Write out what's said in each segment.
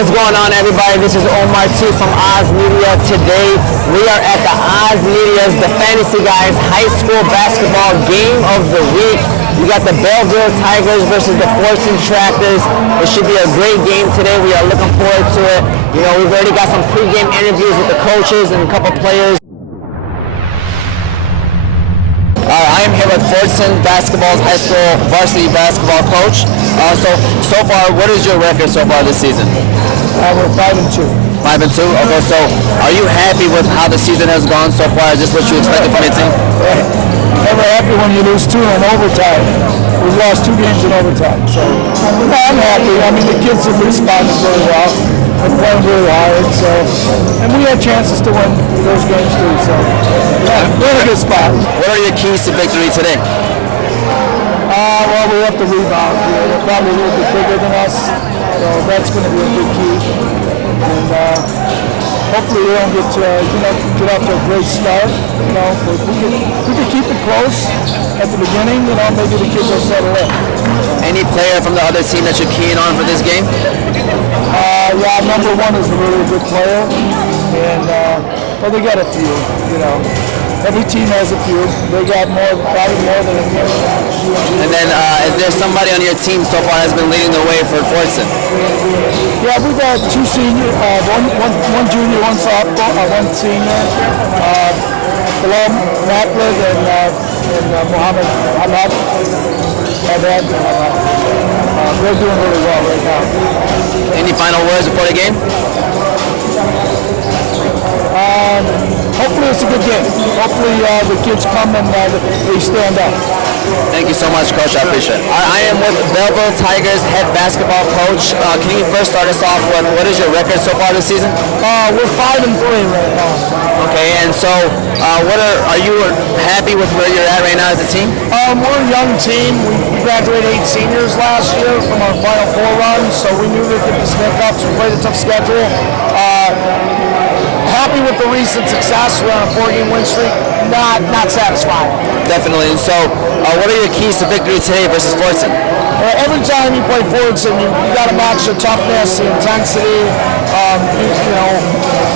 What's going on, everybody? This is Omar T from Oz Media. Today we are at the Oz Media's The Fantasy Guyz High School Basketball Game of the Week. We got the Belleville Tigers versus the Fordson Tractors. It should be a great game today. We are looking forward to it. You know, we've already got some pre-game interviews with the coaches and a couple players. I am here with Fordson Basketball's high school varsity basketball coach. So far, what is your record so far this season? We're 5-2. 5-2? Okay, so are you happy with how the season has gone so far? Is this what you expected from your team? Never happy when you lose 2 in overtime. We've lost 2 games in overtime, so I'm happy. I mean, the kids have responded really well. They're playing really hard, and we had chances to win those games too. So, yeah, we're in a good spot. What are your keys to victory today? Well, we have to rebound here. They're probably a little bit bigger than us, so that's going to be a big key. And hopefully we don't get off to a great start. But we can keep it close at the beginning. Maybe the kids will settle in. Any player from the other team that you're keying on for this game? Yeah, number 1 is a really good player, and well, they got a few. Every team has a few. They got probably more than a few. And then, is there somebody on your team so far has been leading the way for Fordson? Yeah, we've had 2 seniors, one junior, one sophomore, one senior. Bilal Macklin and Muhammad Ahmad. They're doing really well right now. Any final words before the game? Hopefully it's a good game. Hopefully the kids come and they stand up. Thank you so much, Coach. I appreciate it. I am with Belleville Tigers head basketball coach. Can you first start us off with what is your record so far this season? We're 5-3 right now. Okay, and so are you happy with where you're at right now as a team? We're a young team. We graduated 8 seniors last year from our Final Four run, so we knew there could be some hiccups. We played a tough schedule. Happy with the recent success. We're on a 4-game win streak. Not satisfied. Definitely. And so, what are your keys to victory today versus Fordson? Every time you play Fordson, you got to match the toughness, the intensity.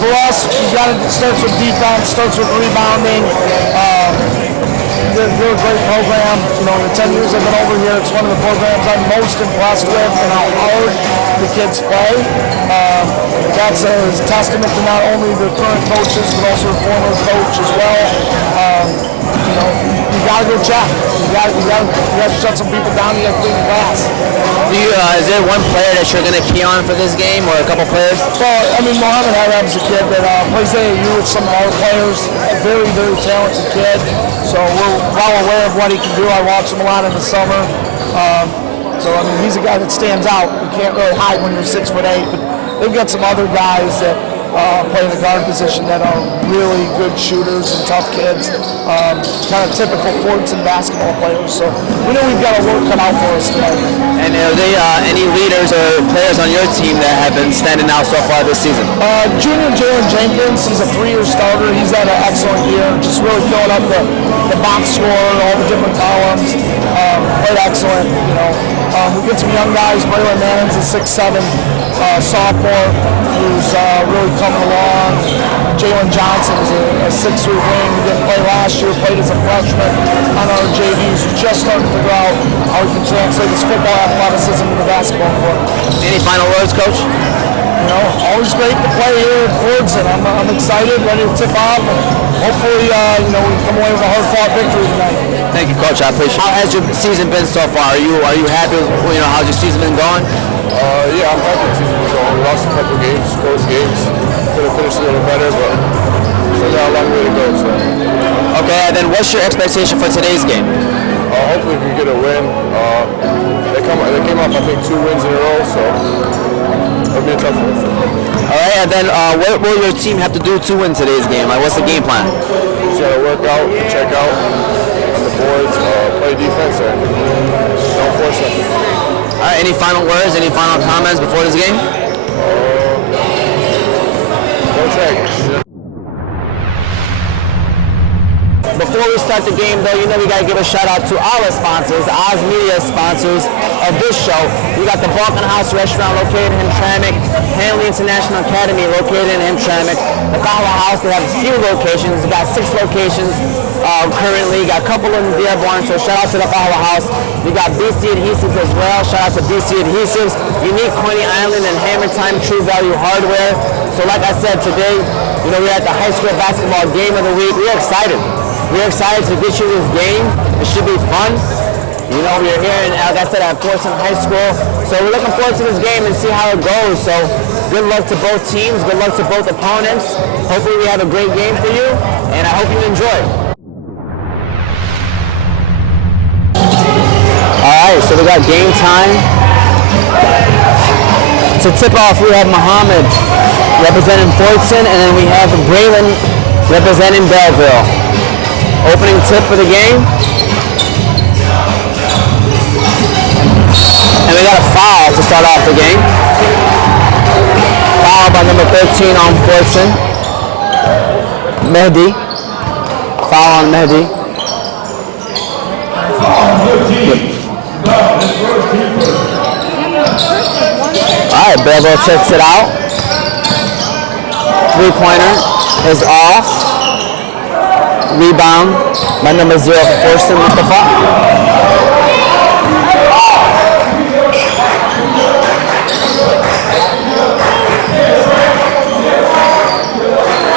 For us, it starts with defense, starts with rebounding. They're a great program. In the 10 years I've been over here, it's one of the programs I'm most impressed with and how hard the kids play. That's a testament to not only the current coaches, but also the former coach as well. You got to go check. You got to shut some people down. You got to clean the glass. Is there one player that you're going to key on for this game, or a couple players? Well, Muhammad Harab's a kid that plays AAU with some of our players. A very, very talented kid. So we're well aware of what he can do. I watch him a lot in the summer. He's a guy that stands out. You can't really hide when you're 6'8", but they've got some other guys that play in the guard position that are really good shooters and tough kids, kind of typical Fordson basketball players. So we know we've got a work cut out for us tonight. And are there any leaders or players on your team that have been standing out so far this season? Junior Jalen Jenkins, he's a 3-year starter. He's had an excellent year, just really filling up the box score, all the different columns. Played excellent. We get some young guys. Braylon Manning's a 6'7". Sophomore who's really coming along. Jalen Johnson is a 6'3" wing who didn't play last year, played as a freshman on our JVs. Who's just starting to figure out how he can translate his football athleticism to the basketball court. Any final words, Coach? Always great to play here at Fordson. I'm excited, ready to tip off, and hopefully, we come away with a hard-fought victory tonight. Thank you, Coach. I appreciate it. How has your season been so far? Are you happy with how's your season been going? Yeah, I'm happy with the season going. We lost a couple games, close games. Could have finished a little better, but still got a long way to go. So. Okay, and then what's your expectation for today's game? Hopefully we can get a win. They came off, I think, 2 wins in a row, so it'll be a tough one. All right, and then what will your team have to do to win today's game? What's the game plan? Just got to work out, check out on the boards, play defense, and don't force something. All right, any final words, any final comments before this game? Go Tigers. Before we start the game, though, you know we got to give a shout out to our sponsors, Oz Media sponsors of this show. We got the Balkan House Restaurant located in Hamtramck, Hanley International Academy located in Hamtramck, the Kahwa House, they have a few locations. We got 6 locations currently. Got a couple in Dearborn, so shout out to the Kahwa House. We got BC Adhesives as well. Shout out to BC Adhesives, Unique Coney Island and Hammer Time True Value Hardware. So like I said, today, you know, we're at the high school basketball game of the week. We're excited. We're excited to get you this game. It should be fun. You know, we're here, and like I said, at Fordson High School. So we're looking forward to this game and see how it goes. So good luck to both teams. Good luck to both opponents. Hopefully we have a great game for you, and I hope you enjoy. All right, so we got game time. To tip off, we have Muhammad representing Fordson, and then we have Braylon representing Belleville. Opening tip for the game. And we got a foul to start off the game. Foul by number 13 on Fordson. Mehdi. Foul on Mehdi. Alright, Belleville takes it out. 3-pointer is off. Rebound by number 0 for Fordson, Mustafa.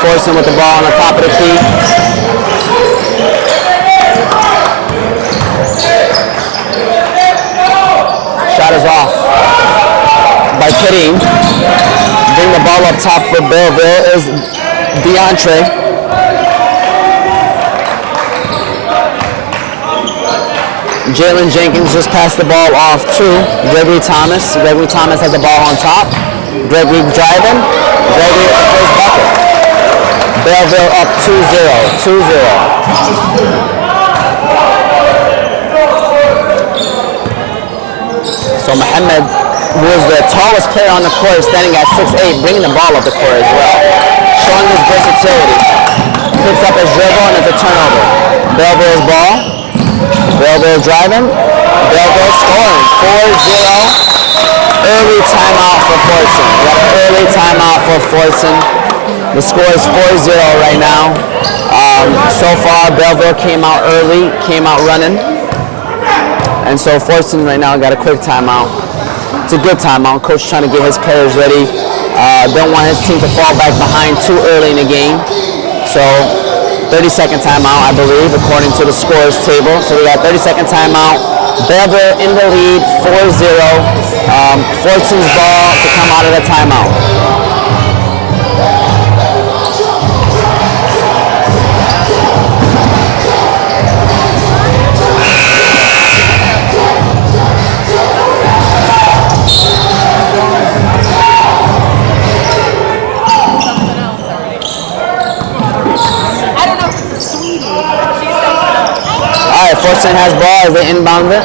Fordson with the ball on the top of the key. Shot is off by Kareem. Bring the ball up top for Belleville is DeAndre. Jalen Jenkins just passed the ball off to Gregory Thomas. Gregory Thomas has the ball on top. Gregory driving. Gregory first bucket. Belleville up 2-0. 2-0. So Muhammad, who is the tallest player on the court, standing at 6'8", bringing the ball up the court as well. Showing his versatility. Picks up his dribble and it's a turnover. Belleville's ball. Belleville driving. Belleville scoring. 4-0. Early timeout for Fordson. We got an early timeout for Fordson. The score is 4-0 right now. So far, Belleville came out early, came out running. And so Fordson right now got a quick timeout. It's a good timeout. Coach trying to get his players ready. Don't want his team to fall back behind too early in the game. So 30-second timeout, I believe, according to the scores table. So we got 30-second timeout. Belleville in the lead, 4-0. Fordson's ball to come out of the timeout. All right, Fordson has ball as they inbound it.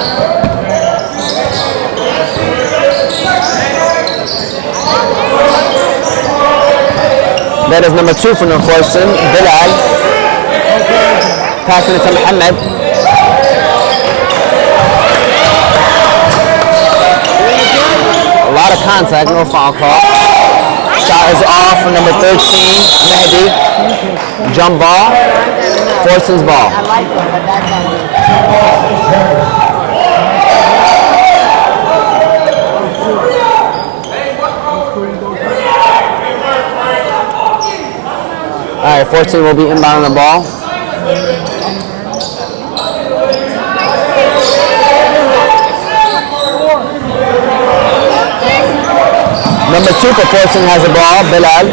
That is number 2 for Fordson, Bilal. Passing it to Muhammad. A lot of contact, no foul call. Shot is off for number 13, Mehdi. Jump ball. Fordson's ball. I like it, but that's not it. All right, Fordson will be inbounding the ball. Number 2 for Fordson has the ball, Bilal.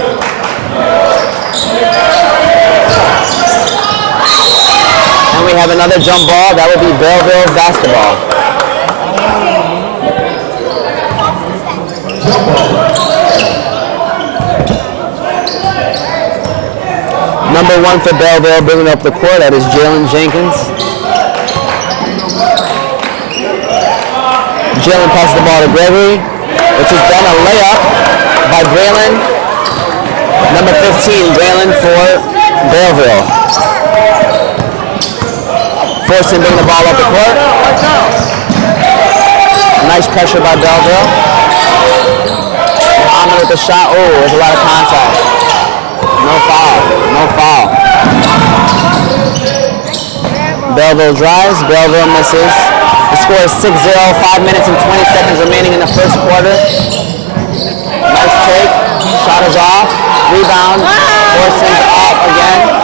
And we have another jump ball. That will be Belleville's basketball. Number 1 for Belleville bringing up the court. That is Jalen Jenkins. Jalen passes the ball to Gregory, which is then a layup by Braylon. Number 15, Braylon for Belleville. Fordson bringing the ball up the court. Nice pressure by Belleville. Muhammad with the shot. Oh, there's a lot of contact. No foul. No foul. Belleville drives. Belleville misses. The score is 6-0. 5 minutes and 20 seconds remaining in the first quarter. Nice take. Shot is off. Rebound. Fordson's off again.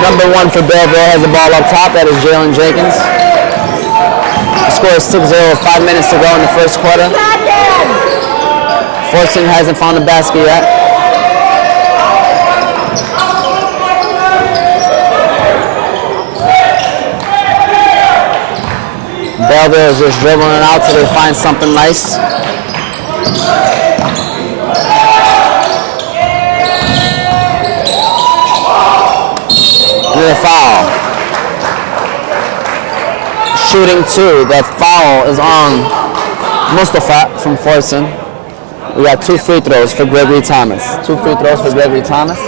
Number 1 for Belleville has the ball up top. That is Jalen Jenkins. The score is 6-0. 5 minutes to go in the first quarter. Fordson hasn't found the basket yet. Belleville is just dribbling it out till they find something nice. The foul. Shooting 2. That foul is on Mustafa from Fordson. We got 2 free throws for Gregory Thomas. 2 free throws for Gregory Thomas.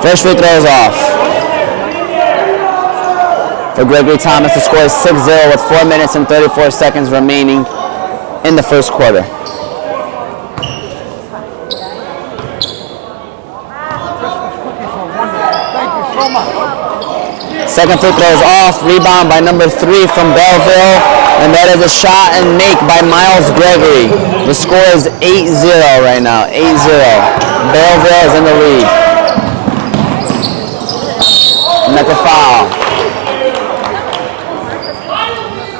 First free throw is off. For Gregory Thomas, the score is 6-0 with 4 minutes and 34 seconds remaining in the first quarter. Second free throw is off. Rebound by number 3 from Belleville. And that is a shot and make by Miles Gregory. The score is 8-0 right now. 8-0. Belleville is in the lead. And that's a foul.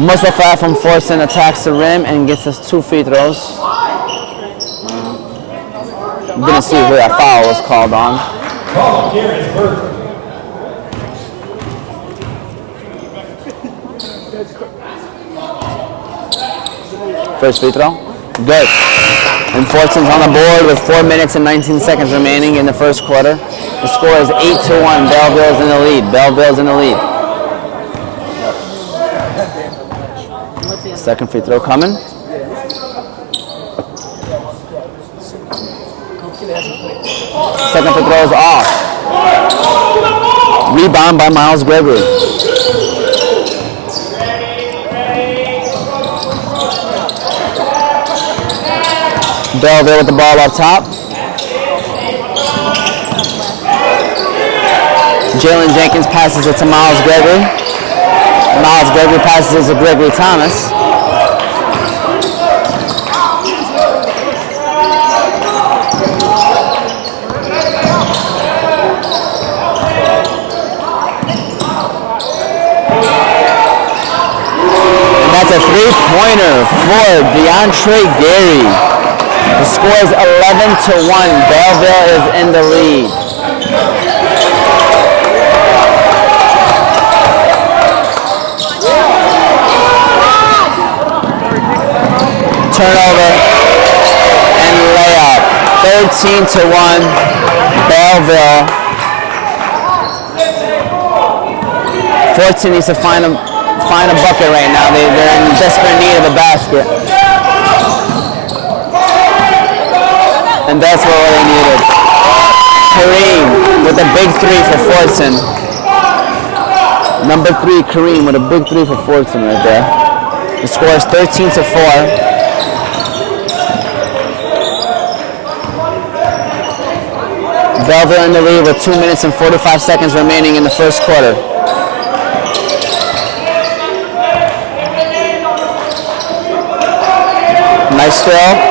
Mustafa from Fordson attacks the rim and gets us 2 free throws. Didn't see who that foul was called on. First free throw. Good. And Fordson's on the board with 4 minutes and 19 seconds remaining in the first quarter. The score is 8-1. Belleville's in the lead. Belleville's in the lead. Second free throw coming. Second free throw is off. Rebound by Miles Gregory. Belleville with the ball up top. Jalen Jenkins passes it to Miles Gregory. Miles Gregory passes it to Gregory Thomas. And that's a 3-pointer for DeAndre Gary. The score is 11-1. Belleville is in the lead. Turnover and layup. 13-1. Belleville. Fordson needs to find a bucket right now. They're in desperate need of a basket. And that's what they needed. Kareem with a big 3 for Fordson. Number 3, Kareem with a big 3 for Fordson right there. The score is 13-4. Belleville in the lead with 2 minutes and 45 seconds remaining in the first quarter. Nice throw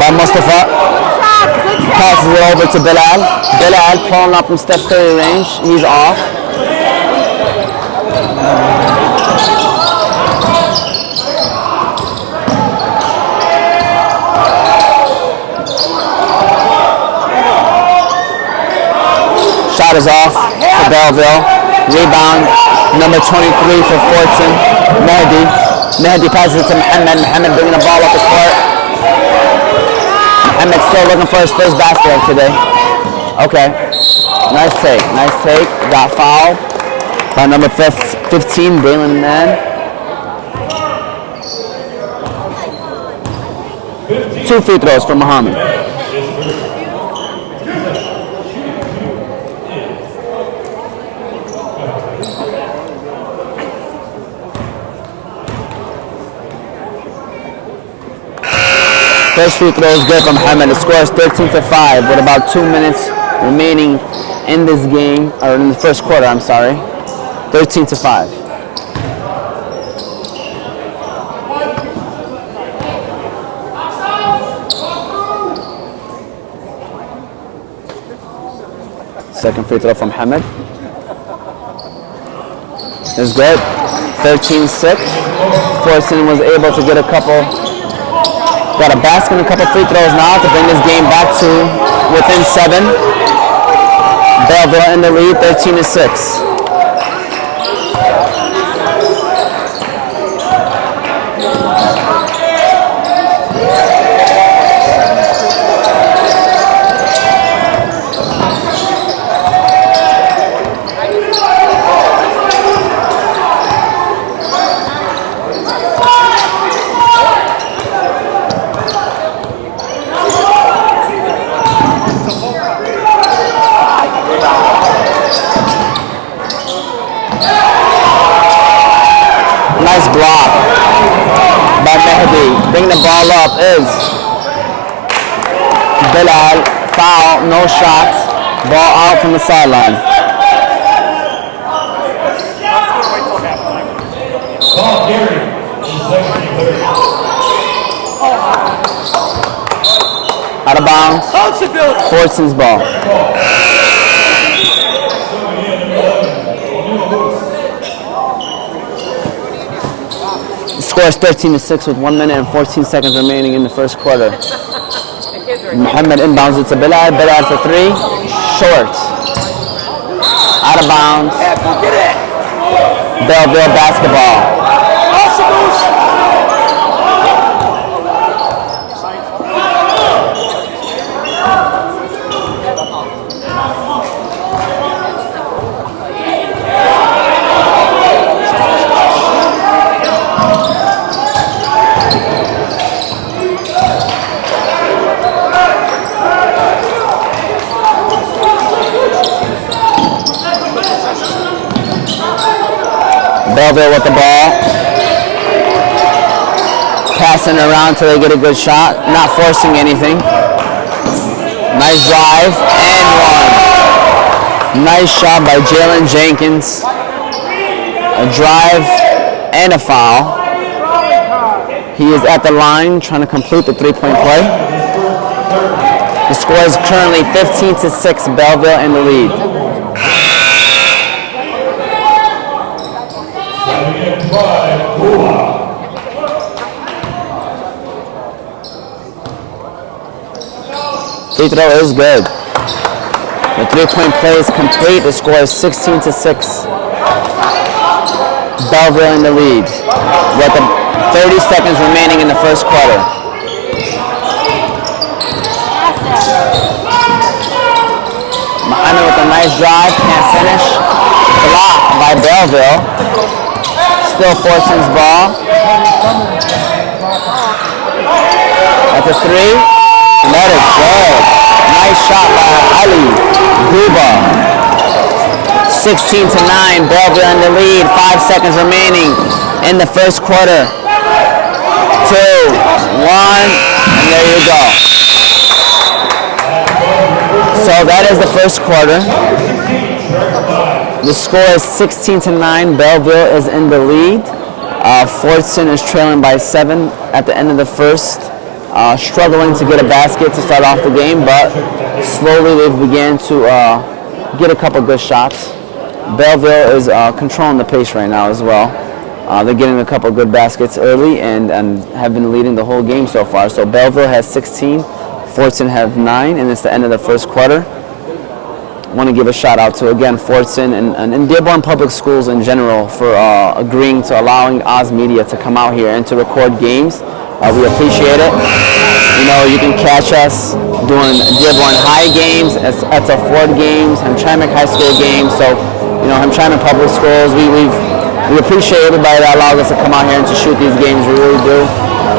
by Mustafa. Passes it over to Bilal. Bilal pulling up from Steph Curry range. He's off. Shot is off for Belleville. Rebound, number 23 for Fordson. Mehdi passes it to Mohamed. Mohamed bringing the ball up the court. Mohamed's still looking for his first basket of today. Okay. Nice take. Got fouled by number 15, Dalen Mann. 2 free throws for Muhammad. First free throw is good from Muhammad. The score is 13-5 with about 2 minutes remaining in this game, or in the first quarter, I'm sorry. 13-5. Second free throw from Muhammad. It's good. 13-6. Fordson was able to get a couple. Got a basket and a couple free throws now to bring this game back to within 7. Belleville in the lead, 13-6. Nice block by Mehdi. Bring the ball up is Bilal. Foul, no shots. Ball out from the sideline. Out of bounds. Fordson's ball. The score is 13-6 with 1 minute and 14 seconds remaining in the first quarter. Muhammad inbounds it to Bilal. Bilal for 3. Short. Out of bounds. Belleville basketball. Belleville with the ball. Passing around till they get a good shot. Not forcing anything. Nice drive and one. Nice shot by Jalen Jenkins. A drive and a foul. He is at the line trying to complete the 3-point play. The score is currently 15-6. Belleville in the lead. Free throw is good. The 3-point play is complete. The score is 16-6. Belleville in the lead. With 30 seconds remaining in the first quarter. Muhammad with a nice drive, can't finish. Blocked by Belleville. Still Fordson's ball. That's a 3. And that is good. Nice shot by Ali Guba. 16-9. Belleville in the lead. 5 seconds remaining in the first quarter. 2, 1, and there you go. So that is the first quarter. The score is 16-9. Belleville is in the lead. Fordson is trailing by 7 at the end of the first. Struggling to get a basket to start off the game, but slowly they've began to get a couple good shots. Belleville is controlling the pace right now as well. They're getting a couple good baskets early and have been leading the whole game so far. So Belleville has 16, Fordson have 9, and it's the end of the first quarter. I want to give a shout out to, again, Fordson and Dearborn Public Schools in general for agreeing to allowing Oz Media to come out here and to record games. We appreciate it. You know, you can catch us doing Dearborn High games, at Ford games, Hamtramck High School games. So, you know, Hamtramck Public Schools, we appreciate everybody that allows us to come out here and to shoot these games. We really do.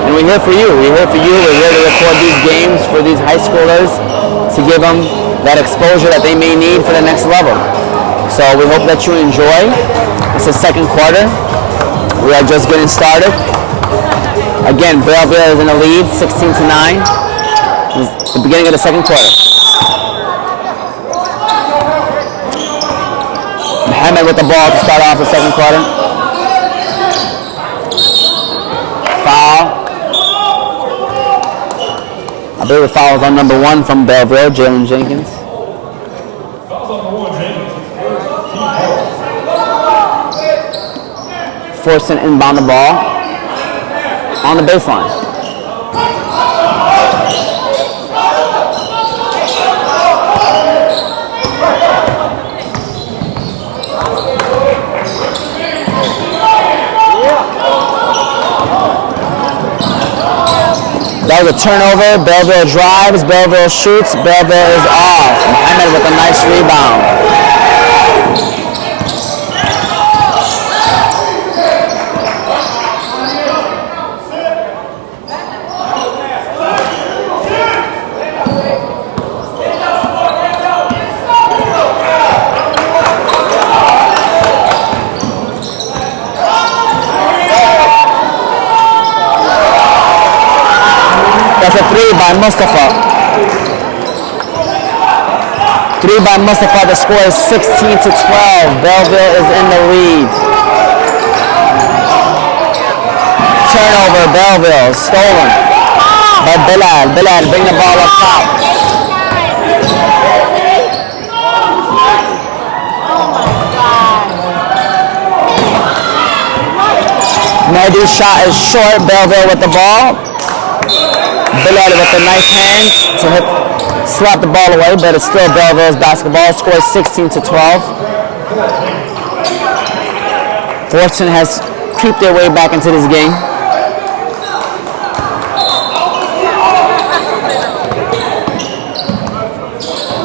And we're here for you. We're here for you. We're here to record these games for these high schoolers to give them that exposure that they may need for the next level. So we hope that you enjoy. It's the second quarter. We are just getting started. Again, Belleville is in the lead, 16-9. It's the beginning of the second quarter. Mohammed with the ball to start off the second quarter. Foul. I believe the foul is on number 1 from Belleville, Jalen Jenkins. Fordson inbound the ball on the baseline. That was a turnover. Belleville drives. Belleville shoots. Belleville is off. Mohammed with a nice rebound. That's a 3 by Mustafa. 3 by Mustafa. The score is 16-12. Belleville is in the lead. Turnover, Belleville. Stolen by Bilal. Bilal, bring the ball up top. Mehdi's shot is short. Belleville with the ball. Bilal with the nice hands to slap the ball away, but it's still Belleville's basketball. Score 16-12. Fordson has creeped their way back into this game.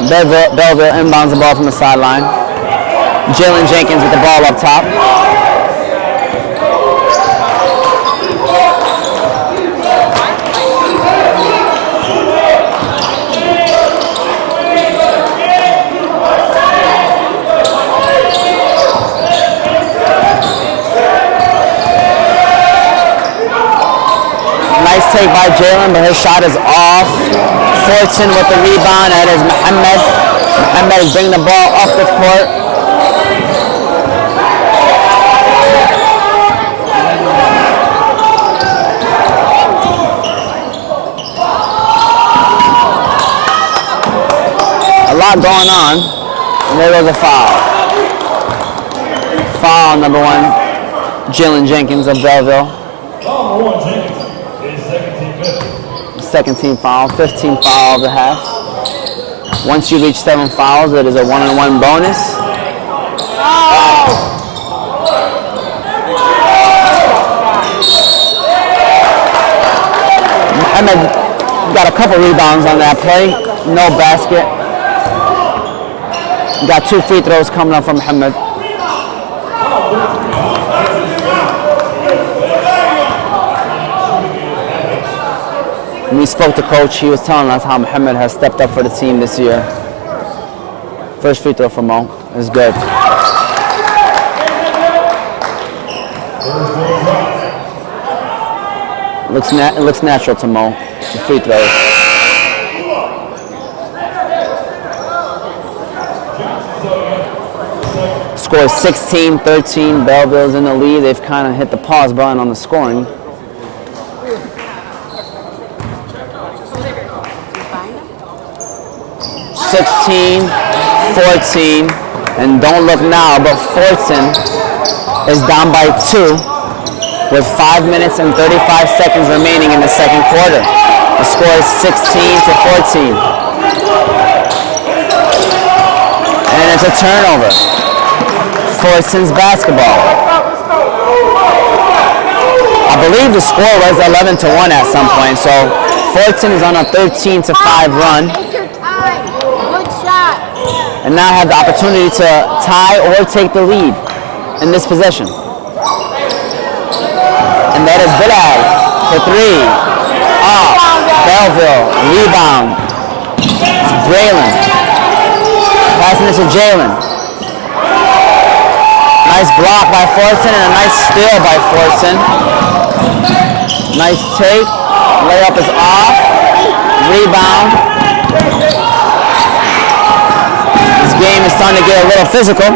Belleville inbounds the ball from the sideline. Jalen Jenkins with the ball up top. Nice take by Jalen, but his shot is off. Fordson with the rebound. That is Mohammed. Mohammed is bringing the ball up the court. A lot going on. And there goes a foul. Foul number 1, Jalen Jenkins of Belleville. Second team foul, 15 foul of the half. Once you reach 7 fouls, it is a 1-on-1 bonus. Mohammed got a couple rebounds on that play. No basket. Got 2 free throws coming up from Mohammed. When we spoke to coach, he was telling us how Mohammed has stepped up for the team this year. First free throw for Mo is good. It looks natural to Mo, the free throws. Score is 16-13. Belleville's in the lead. They've kind of hit the pause button on the scoring. 16-14, and don't look now, but Fordson is down by 2 with 5 minutes and 35 seconds remaining in the second quarter. The score is 16-14. And it's a turnover. Fordson's basketball. I believe the score was 11-1 at some point. So Fordson is on a 13-5 run. Take your time. Good shot. And now have the opportunity to tie or take the lead in this possession. And that is Bilal for three. Off. Belleville. Rebound. Jalen. Passing it to Jalen. Nice block by Fordson and a nice steal by Fordson. Nice take. Layup is off. Rebound. This game is starting to get a little physical.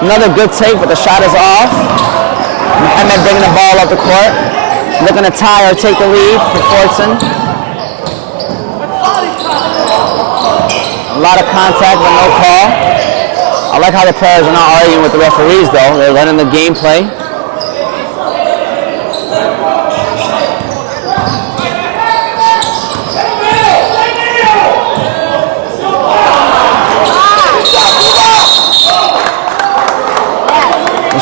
Another good take, but the shot is off. Mohamed bringing the ball up the court. Looking to tie or take the lead for Fordson. A lot of contact, but no call. I like how the players are not arguing with the referees, though. They're letting the game play.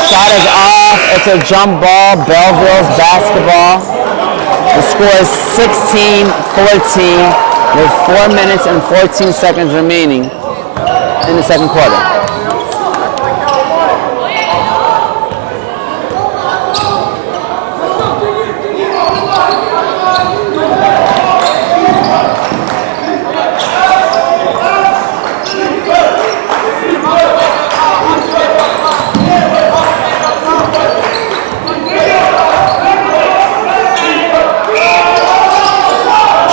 Shot is off. It's a jump ball. Belleville's basketball. The score is 16-14 with 4 minutes and 14 seconds remaining in the second quarter.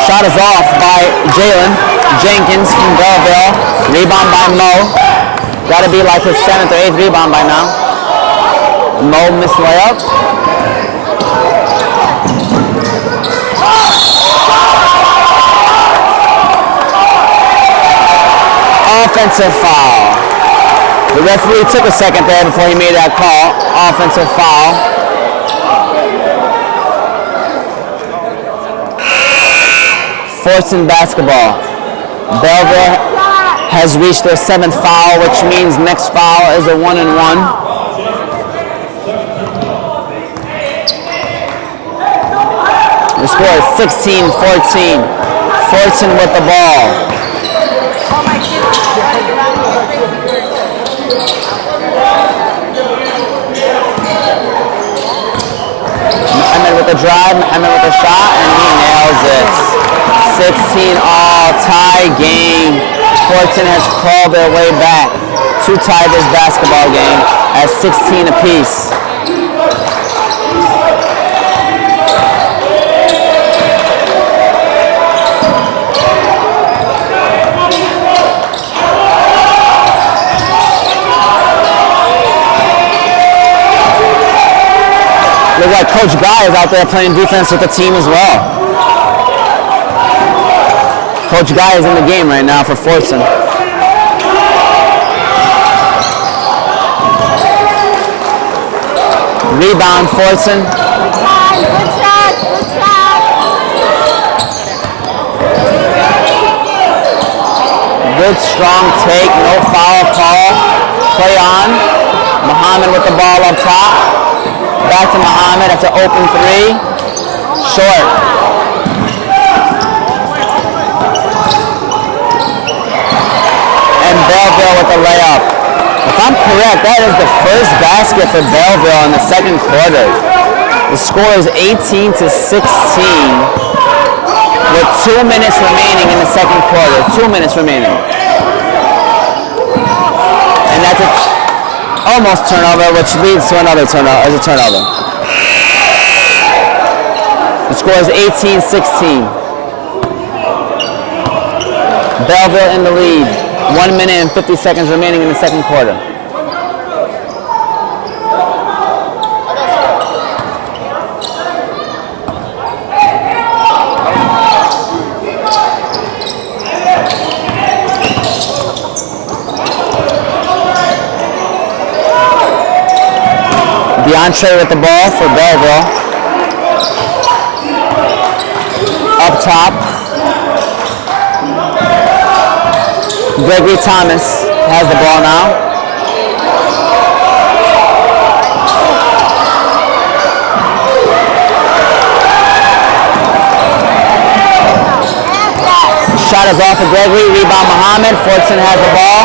Shot is off by Jalen Jenkins from Belleville. Rebound by Mo. Got to be like his 7th or 8th rebound by now. Mo missed layup. Offensive foul. The referee took a second there before he made that call. Offensive foul. Fordson basketball. Belleville has reached their 7th foul, which means next foul is a 1-and-1. The score is 16-14. Fordson with the ball. Mohamed with the drive, Mohamed with the shot, and he nails it. 16 all, tie game. Fordson has crawled their way back to tie this basketball game at 16 apiece. Looks like Coach Guyz is out there playing defense with the team as well. Coach Guyz is in the game right now for Fordson. Rebound, Fordson. Good shot. Good shot. Good strong take, no foul call. Play on. Mohamed with the ball up top. Back to Mohamed after open three. Short. And Belleville with the layup. If I'm correct, that is the first basket for Belleville in the second quarter. The score is 18-16 with 2 minutes remaining in the second quarter. 2 minutes remaining. And that's a almost turnover, which leads to another turnover as a turnover. The score is 18-16. Belleville in the lead. 1 minute and 50 seconds remaining in the second quarter. DeAndre with the ball for Belleville. Up top. Gregory Thomas has the ball now. Shot is off of Gregory, rebound Muhammad. Fordson has the ball.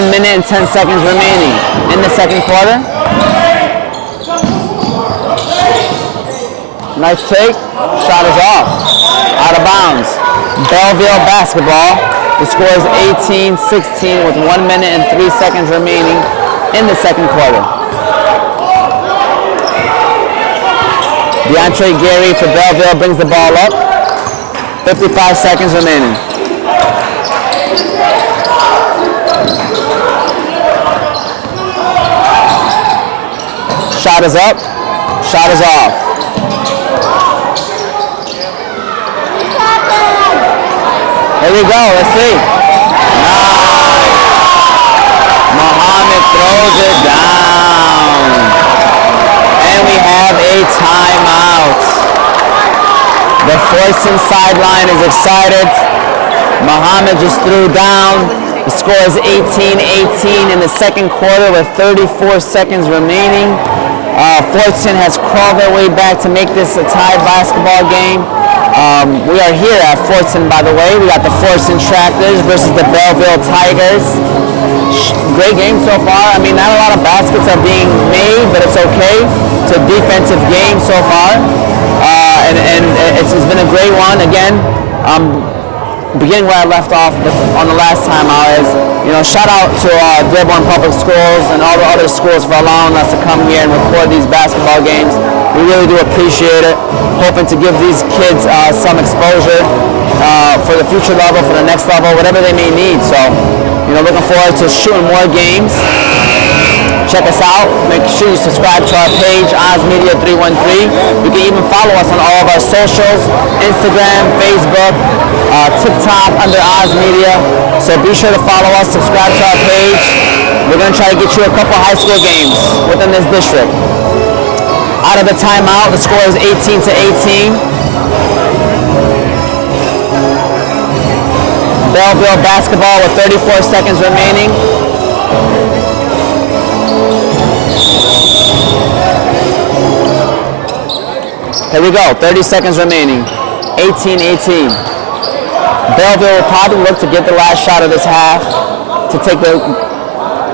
1 minute and 10 seconds remaining in the second quarter. Nice take. Shot is off. Out of bounds. Belleville basketball. The score is 18-16 with 1 minute and 3 seconds remaining in the second quarter. DeAndre Gary for Belleville brings the ball up. 55 seconds remaining. Shot is up. Shot is off. Here we go. Let's see. Nice. Muhammad throws it down. And we have a timeout. The Fordson sideline is excited. Muhammad just threw down. The score is 18-18 in the second quarter with 34 seconds remaining. Fordson has crawled their way back to make this a tied basketball game. We are here at Fordson, by the way. We got the Fordson Tractors versus the Belleville Tigers. Great game so far. I mean, not a lot of baskets are being made, but it's okay. It's a defensive game so far. And it's been a great one. Again, beginning where I left off on the last time out is, shout out to Dearborn Public Schools and all the other schools for allowing us to come here and record these basketball games. We really do appreciate it. Hoping to give these kids some exposure for the future level, for the next level, whatever they may need. So, looking forward to shooting more games. Check us out. Make sure you subscribe to our page, OzMedia313. You can even follow us on all of our socials, Instagram, Facebook, TikTok under OzMedia. So be sure to follow us, subscribe to our page. We're going to try to get you a couple high school games within this district. Out of the timeout, the score is 18-18. Belleville basketball with 34 seconds remaining. Here we go, 30 seconds remaining, 18-18. Belleville will probably look to get the last shot of this half to take the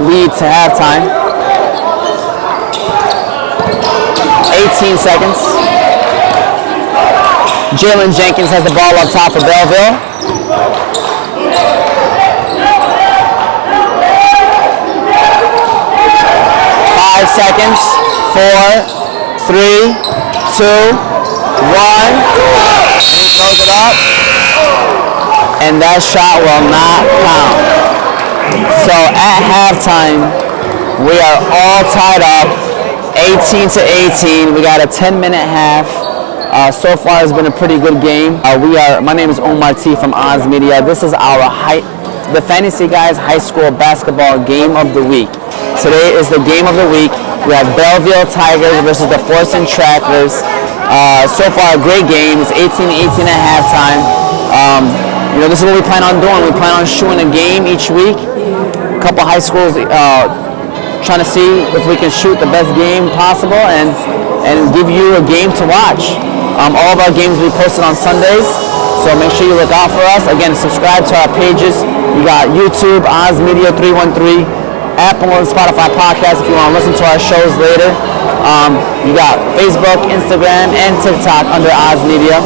lead to halftime. 18 seconds. Jalen Jenkins has the ball up top for Belleville. Seconds, 4, 3, 2, 1, and he throws it up, and that shot will not count. So at halftime, we are all tied up, 18-18. We got a 10-minute half. So far, it's been a pretty good game. My name is Omar T from Oz Media. This is the Fantasy Guyz High School Basketball Game of the Week. Today is the game of the week. We have Belleville Tigers versus the Fordson Tractors. So far, a great game. It's 18-18 at halftime. This is what we plan on doing. We plan on shooting a game each week. A couple high schools trying to see if we can shoot the best game possible and give you a game to watch. All of our games will be posted on Sundays, so make sure you look out for us. Again, subscribe to our pages. You got YouTube, OzMedia313. Apple and Spotify podcast if you want to listen to our shows later. You got Facebook, Instagram, and TikTok under Oz Media.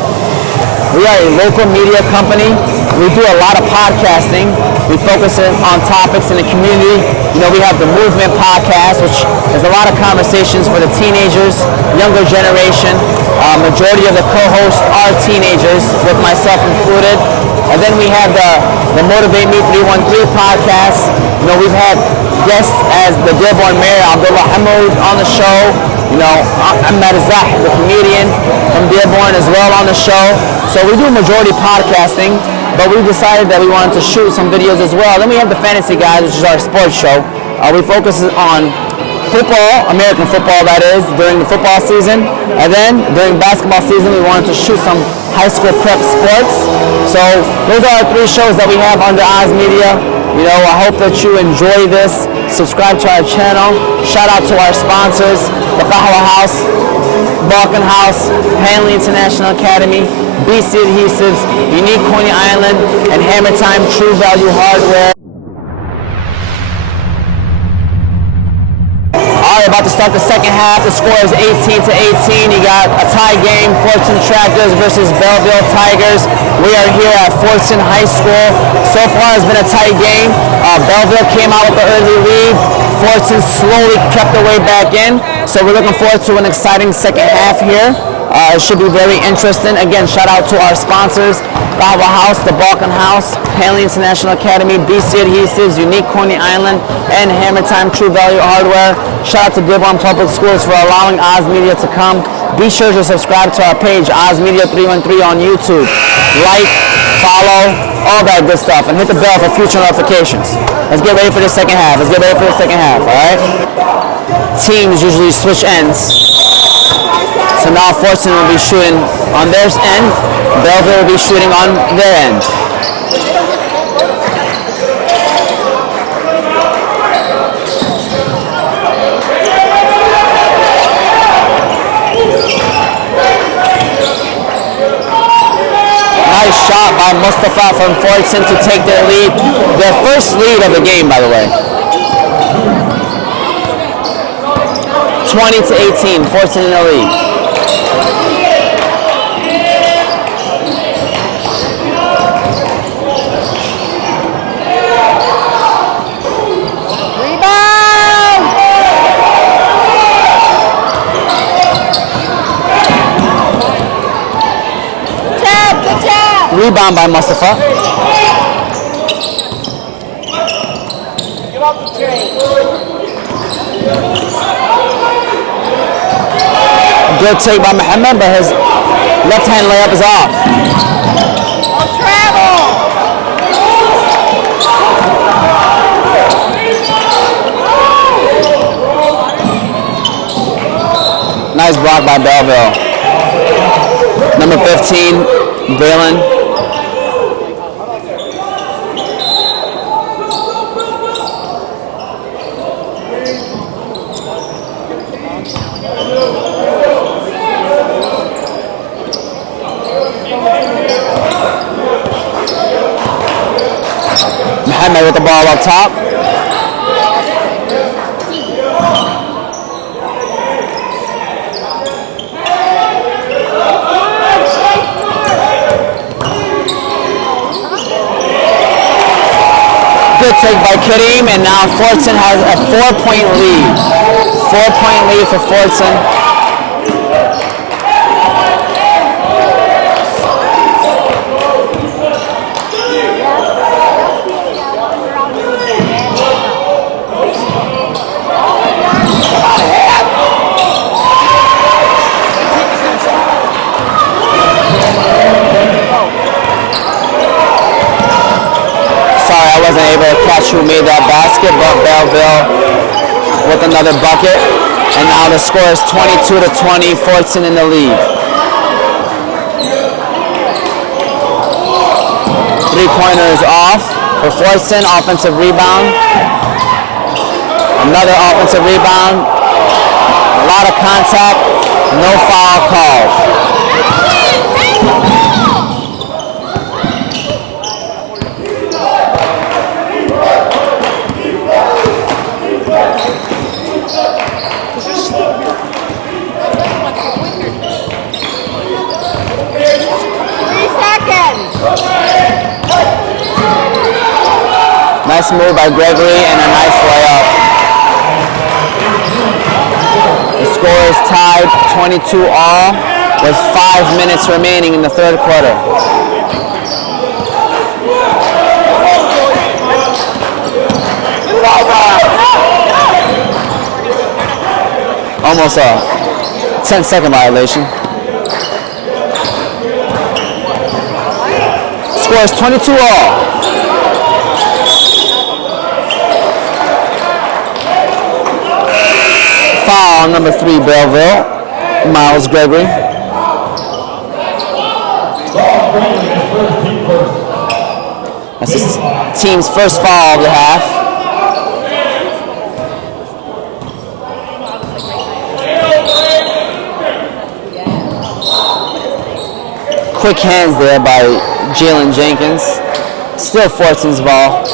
We are a local media company. We do a lot of podcasting. We focus on topics in the community. We have the Movement podcast, which is a lot of conversations for the teenagers, younger generation. Majority of the co-hosts are teenagers, with myself included. And then we have the Motivate Me 313 podcast. We've had guests as the Dearborn Mayor, Abdullah Hamoud, on the show. Ahmed Zah, the comedian from Dearborn, as well on the show. So we do majority podcasting, but we decided that we wanted to shoot some videos as well. Then we have the Fantasy Guyz, which is our sports show. We focus on football, American football that is, during the football season. And then during basketball season, we wanted to shoot some high school prep sports. So those are our 3 shows that we have under Oz Media. You know, I hope that you enjoy this. Subscribe to our channel. Shout out to our sponsors, the Qahwa House, Balkan House, Hanley International Academy, BC Adhesives, Unique Coney Island, and Hammer Time True Value Hardware. All right, about to start the second half. The score is 18-18. You got a tie game, Fordson Tractors versus Belleville Tigers. We are here at Fordson High School. So far, it's been a tight game. Belleville came out with the early lead. Fordson slowly kept their way back in. So we're looking forward to an exciting second half here. It should be very interesting. Again, shout out to our sponsors, Qahwa House, the Balkan House, Hanley International Academy, BC Adhesives, Unique Coney Island, and Hammer Time True Value Hardware. Shout out to Dearborn Public Schools for allowing Oz Media to come. Be sure to subscribe to our page, Oz Media 313 on YouTube. Like, follow, all that good stuff, and hit the bell for future notifications. Let's get ready for the second half. All right? Teams usually switch ends. So now Fordson will be shooting on their end. Belleville will be shooting on their end. Nice shot by Mustafa from Fordson to take their lead. Their first lead of the game, by the way. 20-18, Fordson in the lead. Rebound by Mustafa. Good take by Muhammad, but his left-hand layup is off. Nice block by Belleville. Number 15, Valen. Muhammad with the ball up top. Good take by Kareem, and now Fordson has a 4-point lead. 4-point lead for Fordson. I wasn't able to catch who made that basket, but Belleville with another bucket. And now the score is 22-20, Fordson in the lead. 3-pointer is off for Fordson, offensive rebound. Another offensive rebound. A lot of contact, no foul called. Nice move by Gregory and a nice layup. The score is tied 22-all with 5 minutes remaining in the third quarter. Almost a 10-second violation. Score is 22-all. Foul number 3, Belleville, Miles Gregory. That's his team's first foul of the half. Quick hands there by Jalen Jenkins. Still Fordson's ball.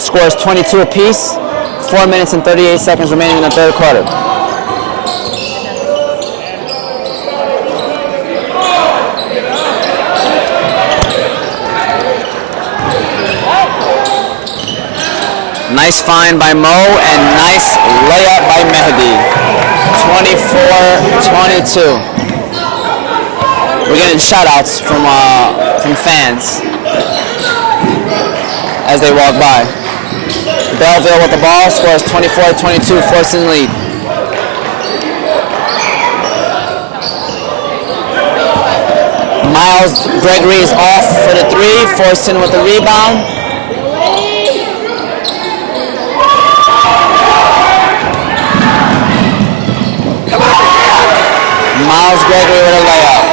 Scores 22 apiece. 4 minutes and 38 seconds remaining in the third quarter. Nice find by Mo and nice layup by Mehdi. 24-22. We're getting shout-outs from fans as they walk by. Belleville with the ball, scores 24-22, Fordson lead. Miles Gregory is off for the three, Fordson with the rebound. Miles Gregory with a layup.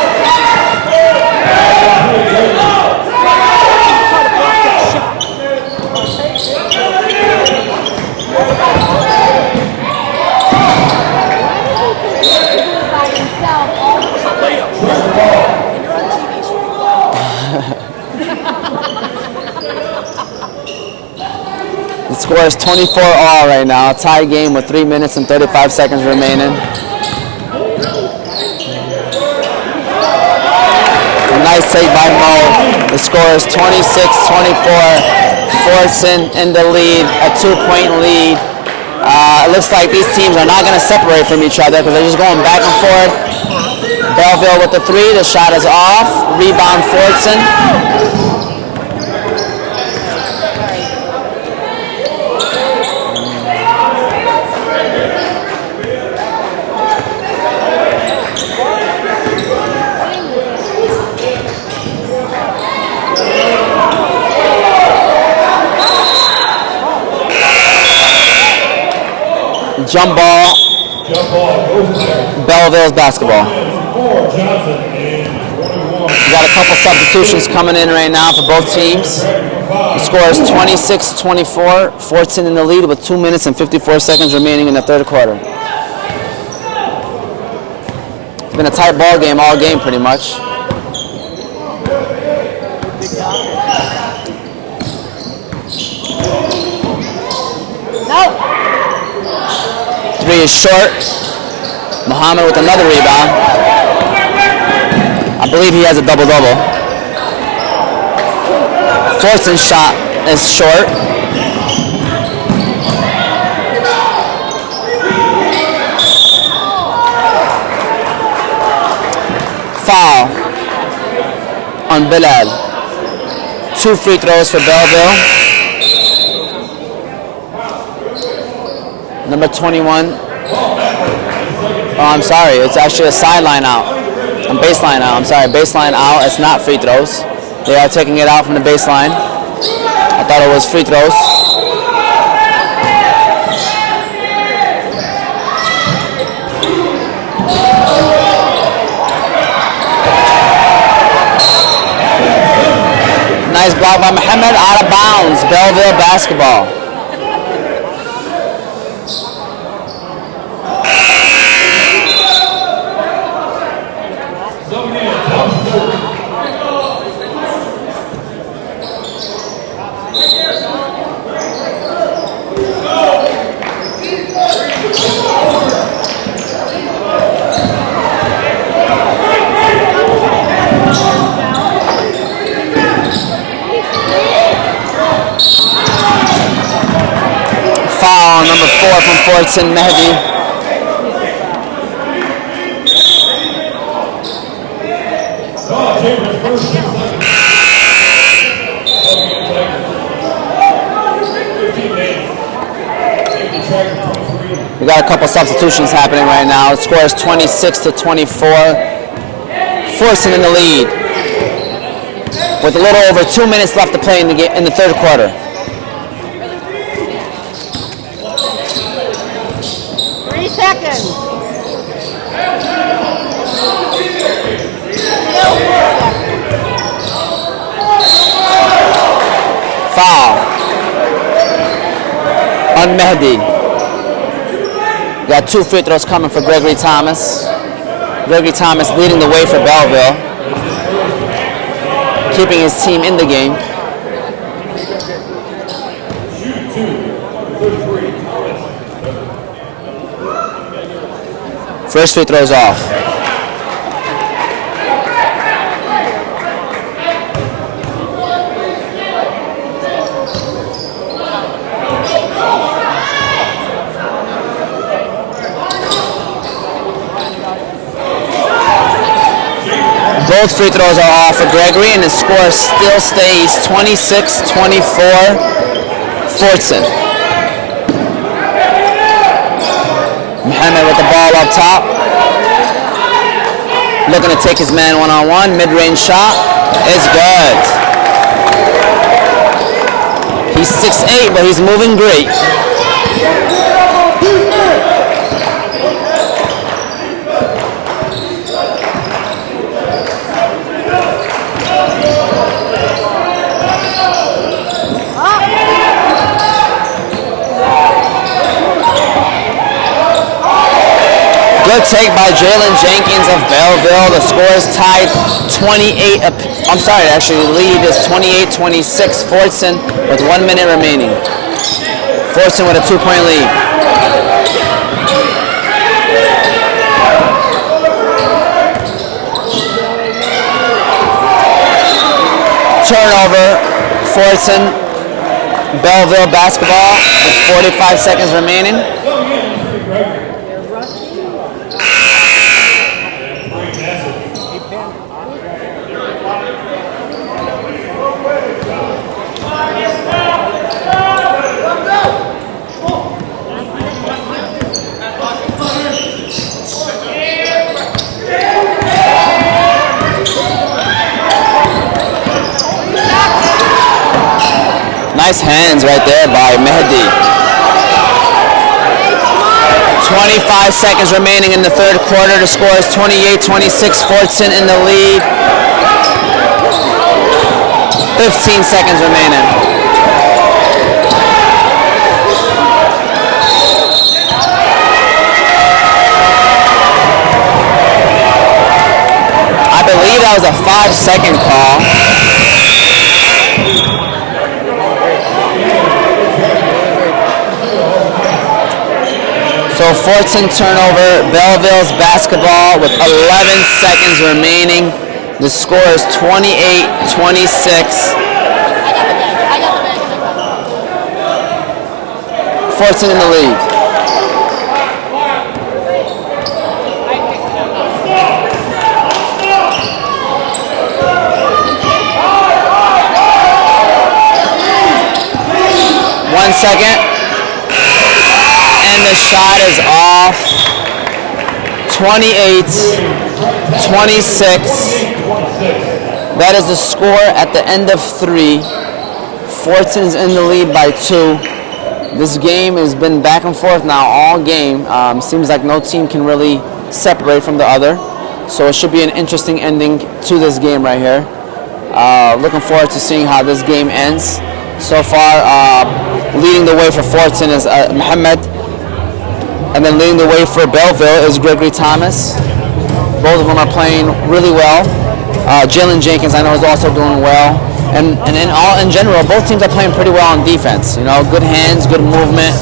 The score is 24-all right now. A tie game with 3 minutes and 35 seconds remaining. Nice take by Mo. The score is 26-24. Fordson in the lead, a 2-point lead. It looks like these teams are not going to separate from each other because they're just going back and forth. Belleville with the three. The shot is off. Rebound Fordson. Jump ball, Belleville's basketball. We got a couple substitutions coming in right now for both teams. The score is 26-24. Fordson in the lead with 2 minutes and 54 seconds remaining in the third quarter. It's been a tight ball game all game pretty much. Three is short. Muhammad with another rebound. I believe he has a double-double. Fordson's shot is short. Foul on Bilal. 2 free throws for Belleville. Number 21. Oh, I'm sorry. It's actually a sideline out. A baseline out. I'm sorry. Baseline out. It's not free throws. They are taking it out from the baseline. I thought it was free throws. Nice block by Muhammad. Out of bounds. Belleville basketball. Foul, number 4 from Fordson, Mehdi. We got a couple substitutions happening right now. The score is 26-24. Fordson in the lead with a little over 2 minutes left to play in the third quarter. Foul on Mehdi. Got 2 free throws coming for Gregory Thomas. Gregory Thomas leading the way for Belleville, keeping his team in the game. First free throws off. Both free throws are off for Gregory, and the score still stays 26-24 Fordson. Mohammed with the ball up top. Looking to take his man one-on-one. Mid-range shot is good. He's 6'8", but he's moving great. Good take by Jalen Jenkins of Belleville. The score is tied 28. I'm sorry, actually the lead is 28-26 Fordson with 1 minute remaining. Fordson with a 2-point lead. Turnover, Fordson. Belleville basketball with 45 seconds remaining. Nice hands right there by Mehdi. 25 seconds remaining in the third quarter. The score is 28-26. Fordson in the lead. 15 seconds remaining. I believe that was a 5-second call. So Fordson turnover, Belleville's basketball with 11 seconds remaining. The score is 28-26. Fordson in the lead. One second. And the shot is off. 28-26. That is the score at the end of 3. Fordson's in the lead by 2. This game has been back and forth now all game. Seems like no team can really separate from the other. So it should be an interesting ending to this game right here. Looking forward to seeing how this game ends. So far, leading the way for Fordson is Mohammed. And then leading the way for Belleville is Gregory Thomas. Both of them are playing really well. Jalen Jenkins, I know, is also doing well. And in general, both teams are playing pretty well on defense. You know, good hands, good movement,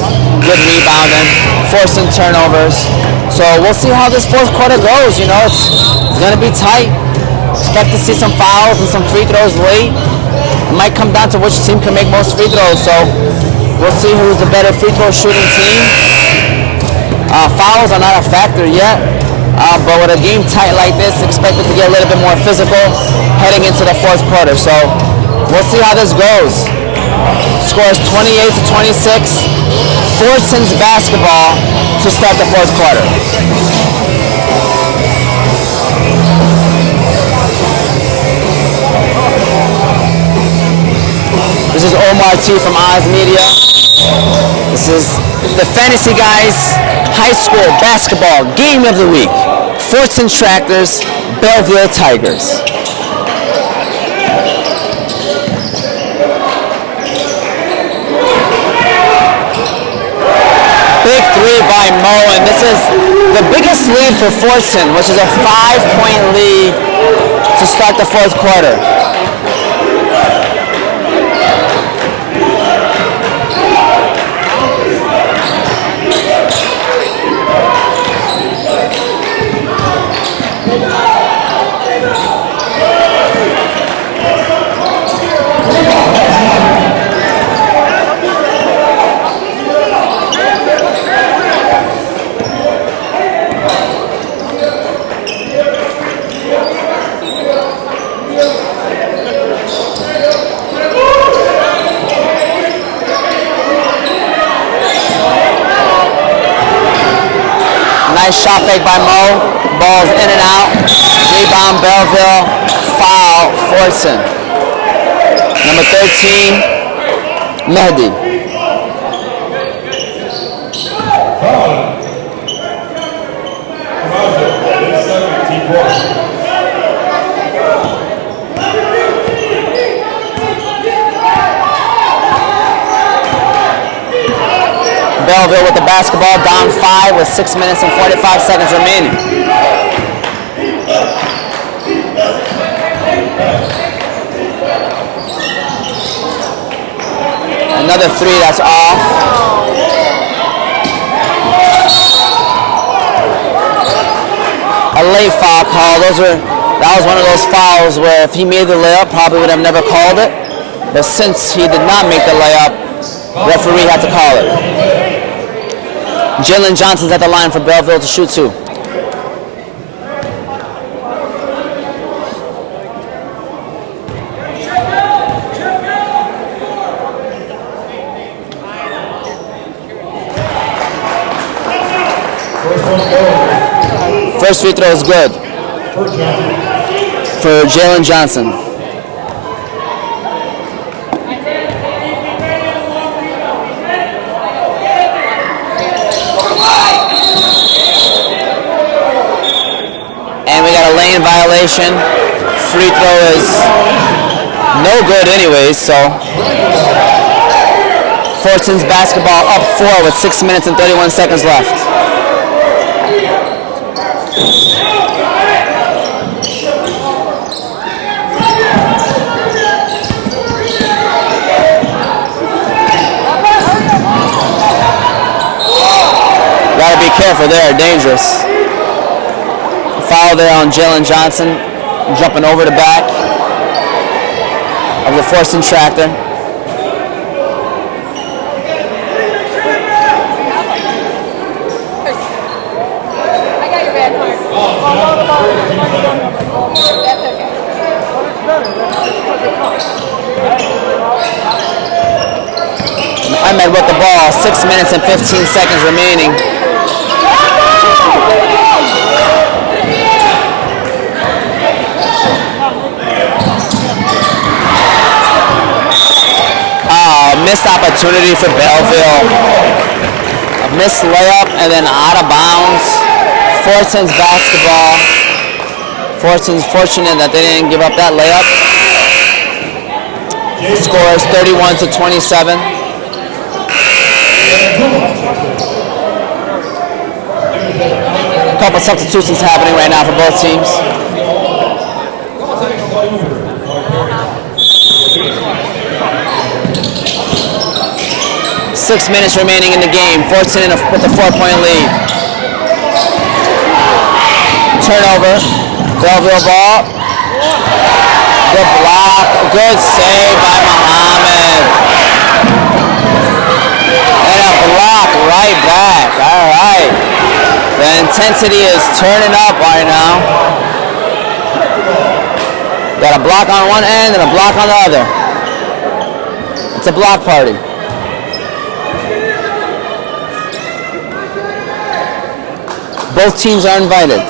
good rebounding, forcing turnovers. So we'll see how this fourth quarter goes. You know, it's going to be tight. Expect to see some fouls and some free throws late. It might come down to which team can make most free throws. So we'll see who's the better free throw shooting team. Fouls are not a factor yet, but with a game tight like this, expect it to get a little bit more physical heading into the fourth quarter. So we'll see how this goes. Score is 28-26. Fordson's basketball to start the fourth quarter. This is Omar T from Oz Media. This is the Fantasy Guyz High School Basketball Game of the Week. Fordson Tractors, Belleville Tigers. Big three by Mo, and this is the biggest lead for Fordson, which is a 5-point lead to start the fourth quarter. Nice shot fake by Mo. Ball's in and out. Rebound Belleville. Foul Fordson. Number 13, Mehdi. Belleville with the basketball, down 5 with 6 minutes and 45 seconds remaining. Another three that's off. A late foul call. That was one of those fouls where if he made the layup, probably would have never called it. But since he did not make the layup, referee had to call it. Jalen Johnson's at the line for Belleville to shoot two. First free throw is good for Jalen Johnson. And we got a lane violation. Free throw is no good anyways, so Fordson's basketball up 4 with 6 minutes and 31 seconds left. Gotta be careful there, dangerous. Foul there on Jalen Johnson, jumping over the back of the Fordson Tractor. I got your bad mark. That's okay. Ahmed with the ball, 6 minutes and 15 seconds remaining. Missed opportunity for Belleville. A missed layup and then out of bounds. Fordson's basketball. Fordson's fortunate that they didn't give up that layup. Score is 31-27. A couple substitutions happening right now for both teams. 6 minutes remaining in the game. Fordson with a 4-point lead. Turnover. Belleville ball. Good block. Good save by Muhammad. And a block right back. All right. The intensity is turning up right now. Got a block on one end and a block on the other. It's a block party. Both teams are invited.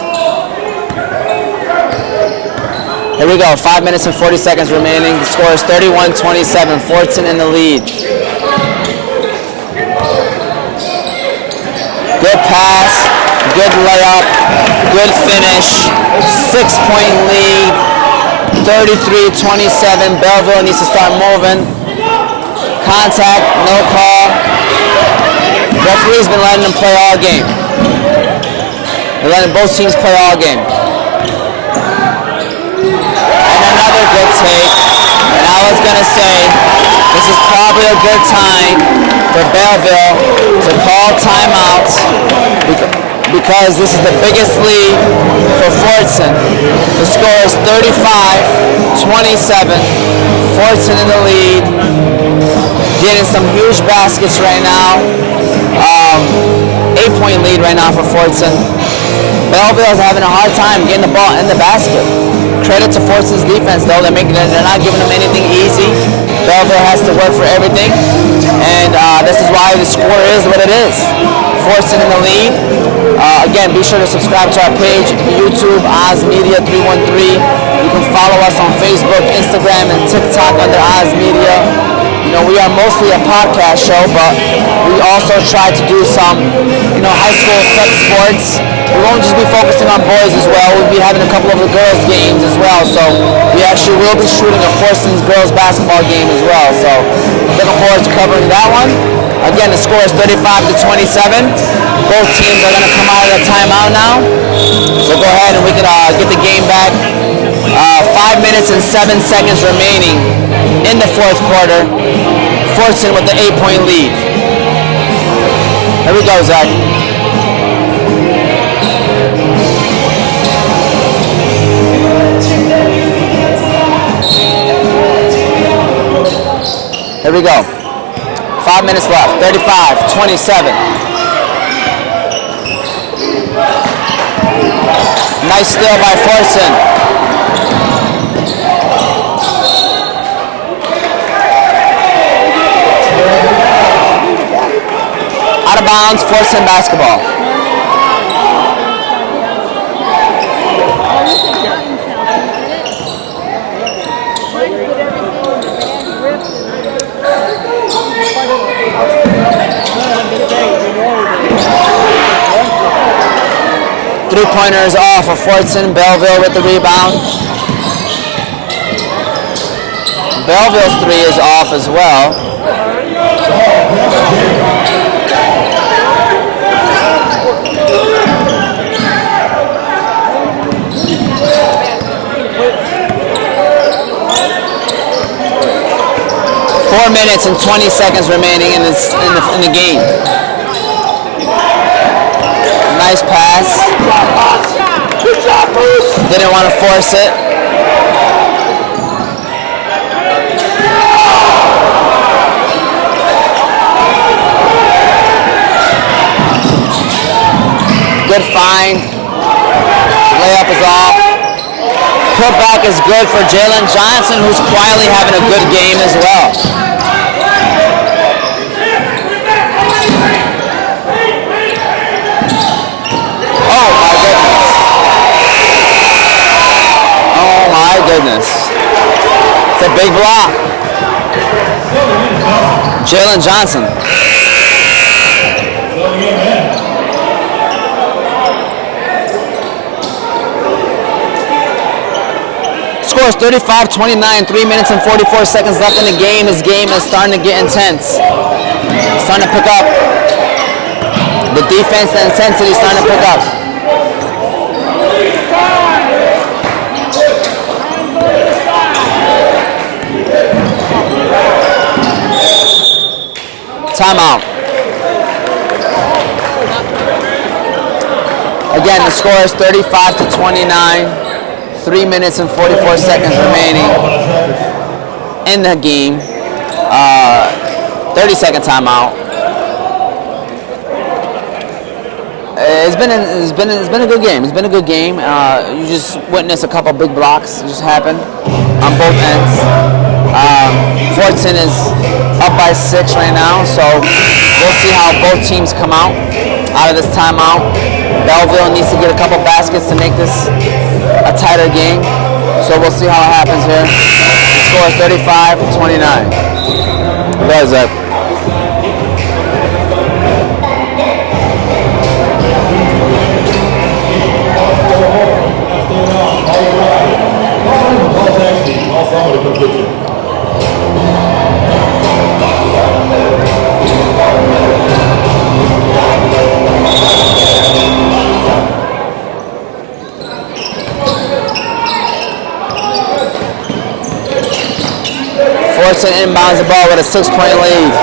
Here we go, 5 minutes and 40 seconds remaining. The score is 31-27, Fordson in the lead. Good pass, Good layup, good finish, 6-point lead, 33-27. Belleville needs to start moving. Contact, no call. Referee's been letting them play all game. They're letting both teams play all game. And another good take. And I was going to say, this is probably a good time for Belleville to call timeouts because this is the biggest lead for Fordson. The score is 35-27. Fordson in the lead, getting some huge baskets right now. 8-point lead right now for Fordson. Belleville is having a hard time getting the ball in the basket. Credit to Fordson's defense though, they're not giving them anything easy. Belleville has to work for everything, and this is why the score is what it is. Fordson in the lead. Again, be sure to subscribe to our page, YouTube, Oz Media 313. You can follow us on Facebook, Instagram, and TikTok under Oz Media. You know, we are mostly a podcast show, but we also try to do some, high school prep sports. We won't just be focusing on boys as well. We'll be having a couple of the girls' games as well. So we actually will be shooting a Forson's girls basketball game as well. So looking forward to covering that one. Again, the score is 35-27. Both teams are going to come out of the timeout now. So go ahead and we can get the game back. 5 minutes and 7 seconds remaining in the fourth quarter. Fordson with the 8-point lead. Here we go, Zach. Here we go. 5 minutes left. 35-27. Nice steal by Fordson. Out of bounds, Fordson basketball. Three-pointers off for Fordson. Belleville with the rebound. Belleville's three is off as well. Four minutes and 20 seconds remaining in the game. Nice pass. Good job, Bruce. Didn't want to force it. Good find. Layup is off. Putback is good for Jalen Johnson, who's quietly having a good game as well. Goodness. It's a big block. Jalen Johnson. Score is 35-29, 3 minutes and 44 seconds left in the game. This game is starting to get intense. It's starting to pick up. The defense, the intensity is starting to pick up. Timeout. Again, the score is 35-29. 3 minutes and 44 seconds remaining in the game. 30-second timeout. It's been a good game. It's been a good game. You just witnessed a couple big blocks just happen on both ends. Fordson is up by 6 right now, so we'll see how both teams come out of this timeout. Belleville needs to get a couple baskets to make this a tighter game, so we'll see how it happens here. The score is 35-29. What is that? Fordson inbounds the ball with a 6-point lead.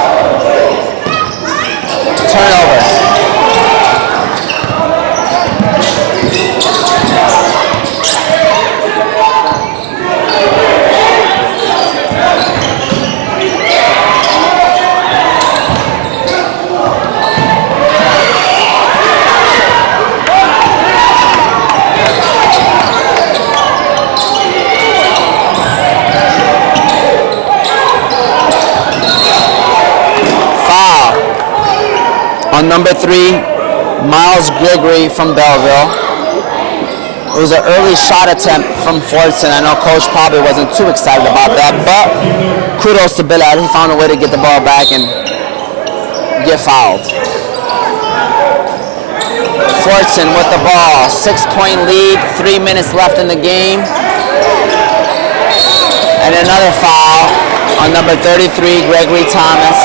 Turnover. On number 3, Miles Gregory from Belleville. It was an early shot attempt from Fordson. I know Coach probably wasn't too excited about that, but kudos to Bilal. He found a way to get the ball back and get fouled. Fordson with the ball. 6-point lead, 3 minutes left in the game. And another foul on number 33, Gregory Thomas.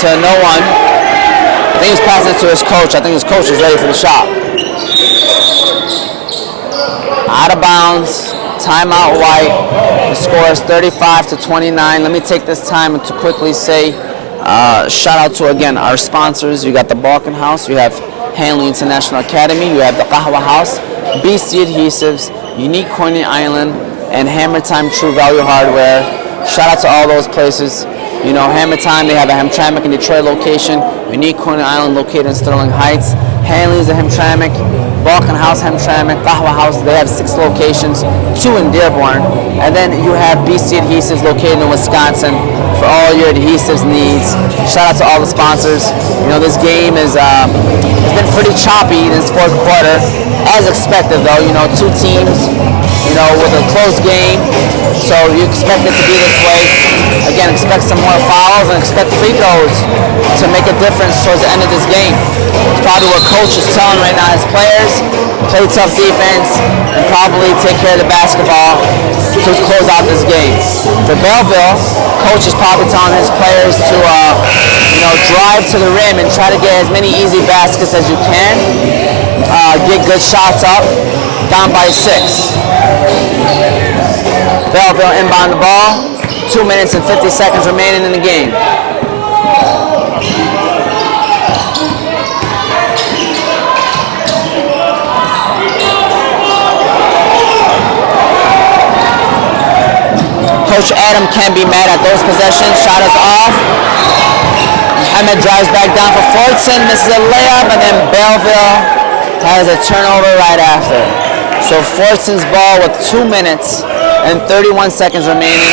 To no one. I think he's passing it to his coach. I think his coach is ready for the shot. Out of bounds. Timeout White. The score is 35-29. Let me take this time to quickly say shout out to, again, our sponsors. You got the Balkan House. You have Hanley International Academy. You have the Qahwa House, BC Adhesives, Unique Coney Island, and Hammer Time True Value Hardware. Shout out to all those places. You know, Hammer Time, they have a Hamtramck in Detroit location, Unique Coney Island located in Sterling Heights, Hanley's a Hamtramck, Balkan House Hamtramck, Qahwa House, they have 6 locations, 2 in Dearborn, and then you have BC Adhesives located in Wisconsin for all your adhesives needs. Shout out to all the sponsors. You know, this game has been pretty choppy in this 4th quarter, as expected though. You know, 2 teams, you know, with a close game, so you expect it to be this way. Again, expect some more fouls and expect free throws to make a difference towards the end of this game. It's probably what Coach is telling right now his players, play tough defense and probably take care of the basketball to close out this game. For Belleville, Coach is probably telling his players to drive to the rim and try to get as many easy baskets as you can. Get good shots up, down by 6. Belleville inbound the ball. 2 minutes and 50 seconds remaining in the game. Coach Adam can't be mad at those possessions. Shot is off. Mohamed drives back down for Fordson, misses a layup, and then Belleville has a turnover right after. So Fordson's ball with 2 minutes and 31 seconds remaining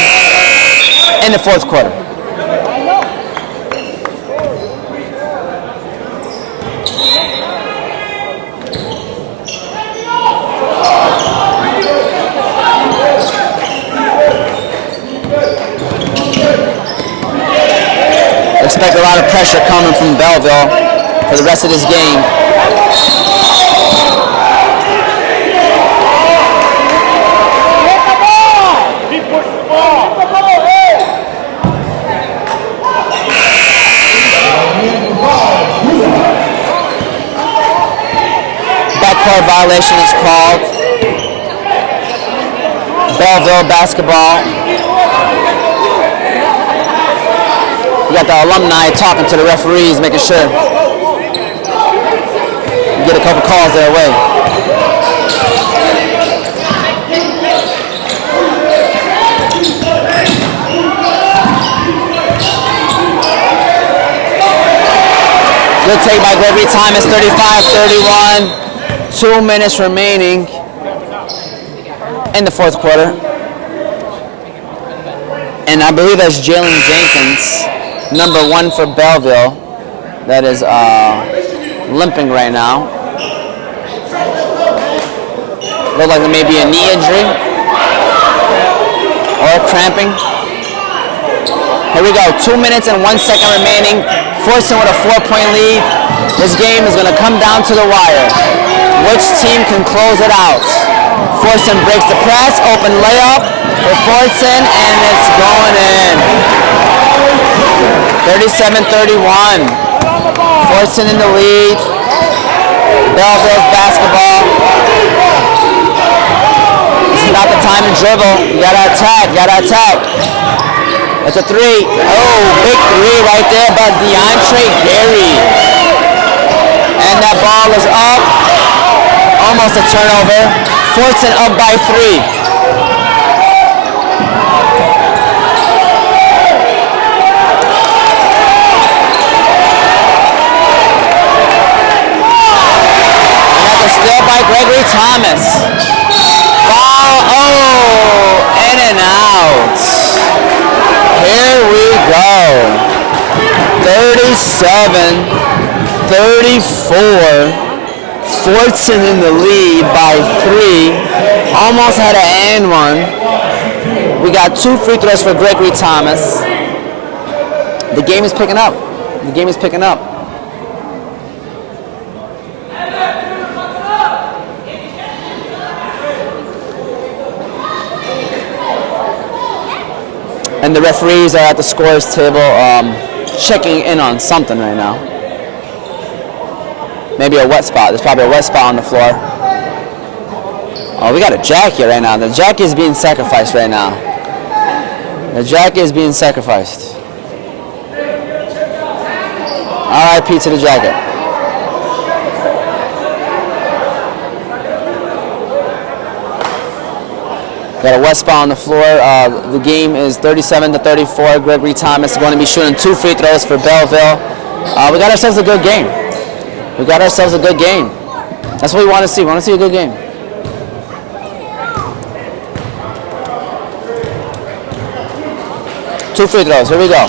in the 4th quarter. Expect a lot of pressure coming from Belleville for the rest of this game. Backcourt violation is called. Belleville basketball. You got the alumni talking to the referees, making sure you get a couple calls their way. Good take by Gregory. Time is 35-31. 2 minutes remaining in the 4th quarter. And I believe that's Jalen Jenkins, number 1 for Belleville, that is limping right now. Look like there may be a knee injury or cramping. Here we go, 2 minutes and 1 second remaining. Fordson with a 4-point lead. This game is going to come down to the wire. Which team can close it out? Fordson breaks the press, open layup for Fordson, and it's going in. 37-31. Fordson in the lead. Belleville's basketball. This is not the time to dribble. You gotta attack. That's a three. Oh, big three right there by DeAndre Gary. And that ball is up. Almost a turnover. Fordson up by 3. Steal by Gregory Thomas. Foul, in and out. Here we go. 37-34. Fordson in the lead by 3. Almost had an and one. We got 2 free throws for Gregory Thomas. The game is picking up. And the referees are at the scorers table checking in on something right now. Maybe a wet spot. There's probably a wet spot on the floor. Oh, we got a jack here right now. The jack is being sacrificed right now. RIP to the jacket. Got a wet spot on the floor. The game is 37-34. Gregory Thomas is going to be shooting 2 free throws for Belleville. We got ourselves a good game. That's what we want to see. We want to see a good game. Two free throws. Here we go.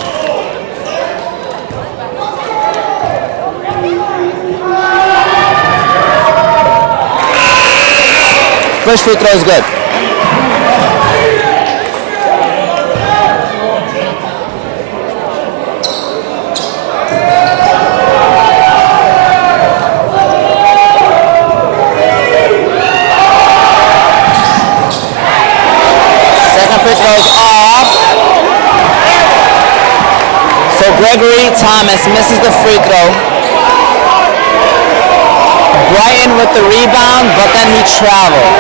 First free throw is good. Gregory Thomas misses the free throw. Brighton with the rebound, but then he traveled.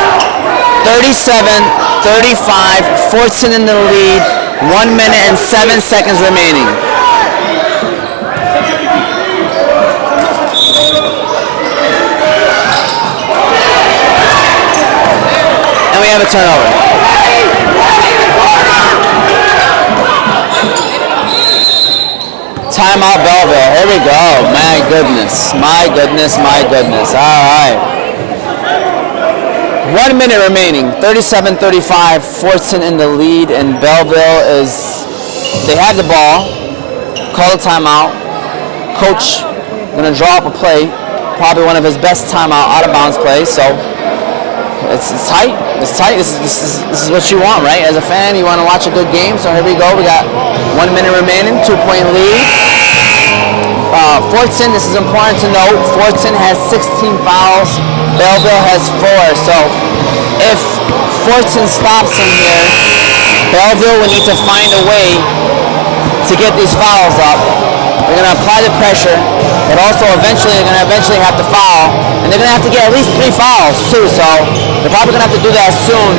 37-35, Fordson in the lead, 1 minute and 7 seconds remaining. And we have a turnover. Timeout Belleville. Here we go. My goodness. All right. 1 minute remaining. 37-35. Fordson in the lead, and Belleville they have the ball. Call a timeout. Coach gonna draw up a play. Probably one of his best timeout out of bounds plays. So it's tight. This is what you want, right? As a fan, you want to watch a good game. So here we go. We got 1 minute remaining. 2-point lead. Fordson, this is important to note, Fordson has 16 fouls, Belleville has 4, so if Fordson stops him here, Belleville will need to find a way to get these fouls up. They're going to apply the pressure, but also eventually they're going to have to foul, and they're going to have to get at least 3 fouls too, so they're probably going to have to do that soon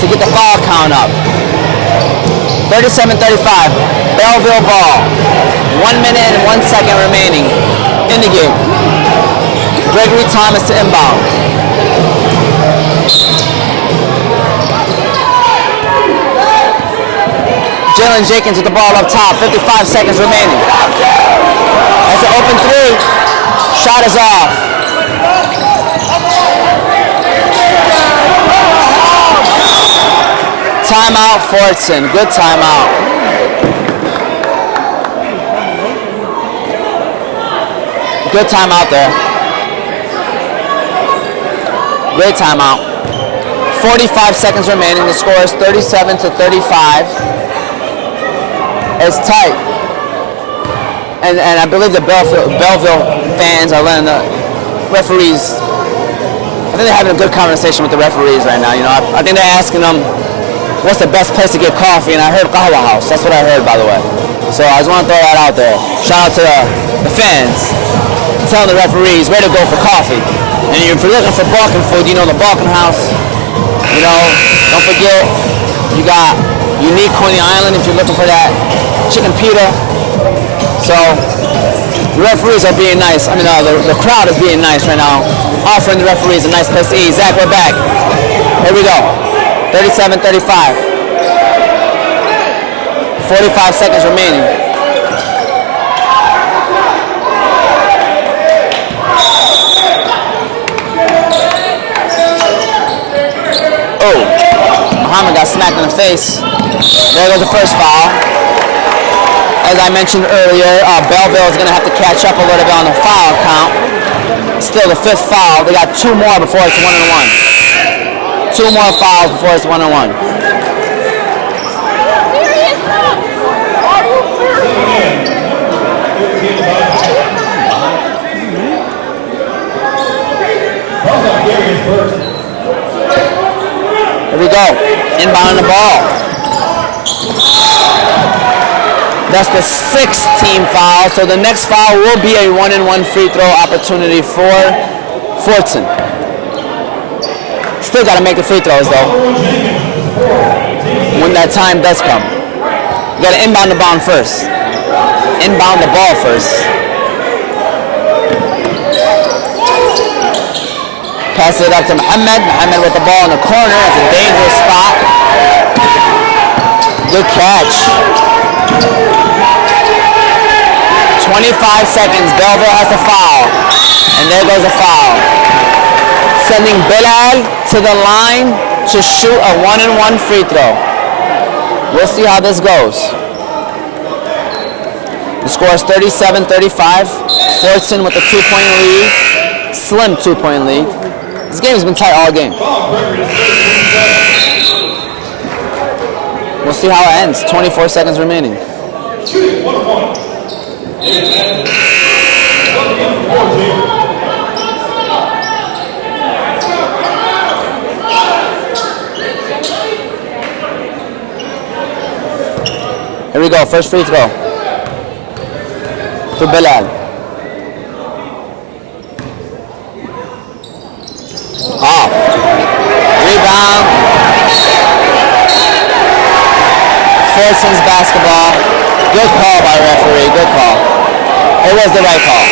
to get the foul count up. 37-35, Belleville ball. 1 minute and 1 second remaining in the game. Gregory Thomas to inbound. Jalen Jenkins with the ball up top. 55 seconds remaining. That's an open 3. Shot is off. Timeout Fordson. Good timeout. Good timeout there. Great timeout. 45 seconds remaining. The score is 37-35. It's tight. And I believe the Belleville fans are letting the referees, I think they're having a good conversation with the referees right now. You know, I think they're asking them what's the best place to get coffee, and I heard Qahwa House. That's what I heard, by the way. So I just want to throw that out there. Shout out to the fans. Telling the referees where to go for coffee. And if you're looking for Balkan food, you know the Balkan House. You know, don't forget, you got Unique Coney Island if you're looking for that chicken pita. So the referees are being nice. I mean, the crowd is being nice right now, offering the referees a nice place to eat. Zach, we're back. Here we go. 37-35. 45 seconds remaining. Oh, Muhammad got smacked in the face. There goes the first foul. As I mentioned earlier, Belleville is going to have to catch up a little bit on the foul count. Still the 5th foul. They got 2 more before it's 1-1. 2 more fouls before it's 1-1. Here we go. Inbound the ball. That's the 6th team foul, so the next foul will be a 1-and-1 free throw opportunity for Fordson. Still got to make the free throws though, when that time does come. You got to inbound the ball first. Inbound the ball first. Pass it up to Muhammad. Muhammad with the ball in the corner. That's a dangerous spot. Good catch. 25 seconds. Belleville has to foul. And there goes a foul. Sending Bilal to the line to shoot a 1-and-1 free throw. We'll see how this goes. The score is 37-35. Fordson with a 2-point lead. Slim 2-point lead. This game has been tight all game. We'll see how it ends. 24 seconds remaining. Here we go, first free throw for Bilal. Off. Rebound. Fordson's basketball. Good call by the referee, good call. It was the right call.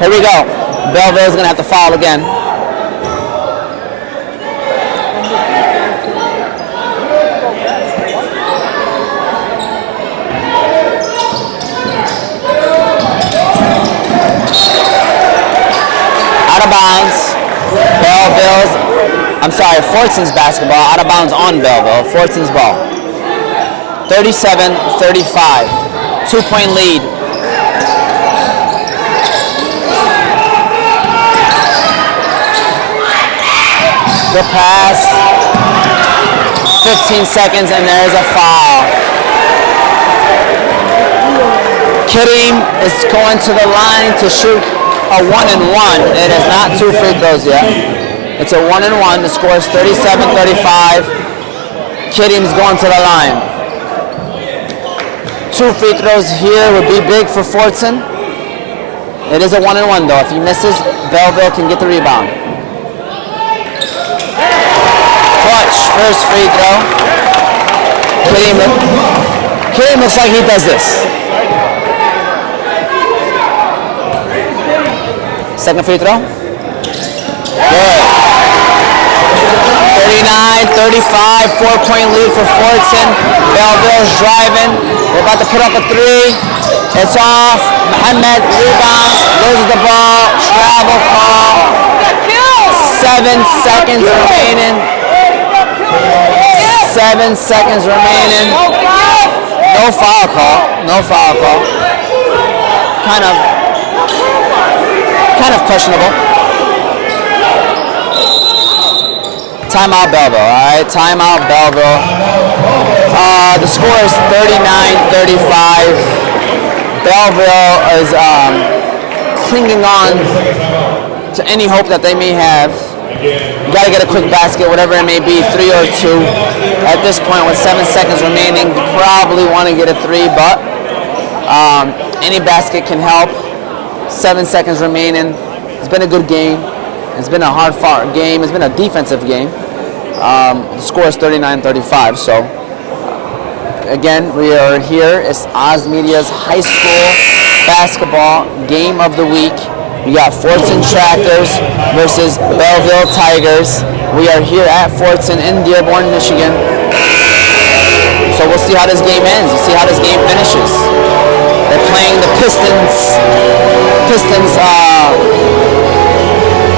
Here we go. Belleville's gonna have to foul again. Out of bounds. Fordson's basketball. Out of bounds on Belleville. Fordson's ball. 37-35. 2-point lead. The pass. 15 seconds and there's a foul. Kareem is going to the line to shoot a 1-and-1. It is not 2 free throws yet. It's a 1-and-1. The score is 37-35. Kareem's going to the line. 2 free throws here would be big for Fordson. It is a 1-and-1 though. If he misses, Belleville can get the rebound. Clutch, first free throw. Kareem looks like he does this. Second free throw. Good. 39-35, 4-point lead for Fordson. Belleville's driving. They're about to put up a 3. It's off. Muhammad rebounds, loses the ball. Travel call. 7 seconds remaining. 7 seconds remaining. No foul call. No foul call. Kind of questionable. Timeout Belleville, all right? Timeout Belleville. The score is 39-35. Belleville is clinging on to any hope that they may have. You got to get a quick basket, whatever it may be, 3 or 2. At this point, with 7 seconds remaining, you probably want to get a 3, but any basket can help. 7 seconds remaining. It's been a good game. It's been a hard-fought game. It's been a defensive game. The score is 39-35, so again, we are here. It's Oz Media's high school basketball game of the week. We got Fordson Tractors versus Belleville Tigers. We are here at Fordson in Dearborn, Michigan. So we'll see how this game ends. We'll see how this game finishes. They're playing the Pistons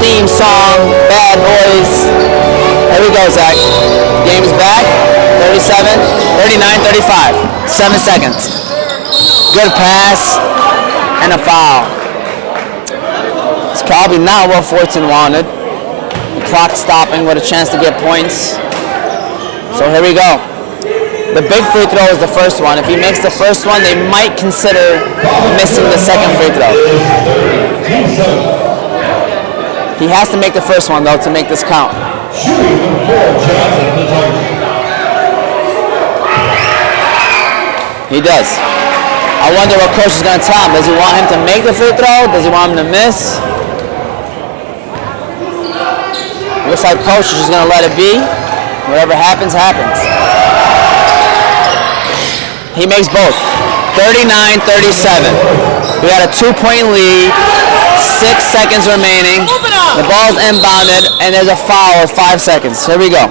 theme song, Bad Boys. Here we go, Zach. Game is back. 39-35. 7 seconds. Good pass and a foul. It's probably not what Fordson wanted. The clock stopping with a chance to get points. So here we go. The big free throw is the first one. If he makes the first one, they might consider missing the second free throw. He has to make the first one, though, to make this count. He does. I wonder what coach is going to tell him. Does he want him to make the free throw? Does he want him to miss? Looks like coach is just going to let it be. Whatever happens, happens. He makes both. 39-37. We got a 2-point lead. 6 seconds remaining. The ball's inbounded, and there's a foul of 5 seconds. Here we go.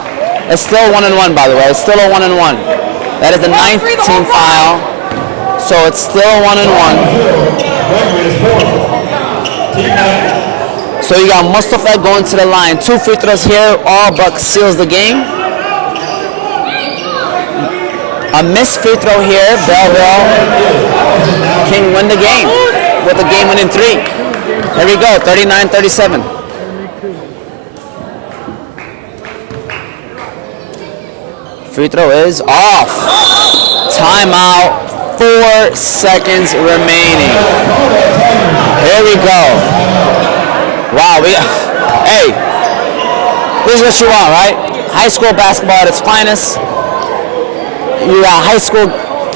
It's still 1-1, by the way. It's still a 1-1. That is the 9th team foul. So it's still 1-1. So you got Mustafa going to the line. 2 free throws here. All but seals the game. A missed free throw here. Belleville can win the game with a game-winning 3. Here we go. 39-37. Free throw is off. Timeout. 4 seconds remaining. Here we go. Wow, hey, this is what you want, right? High school basketball at its finest. You got high school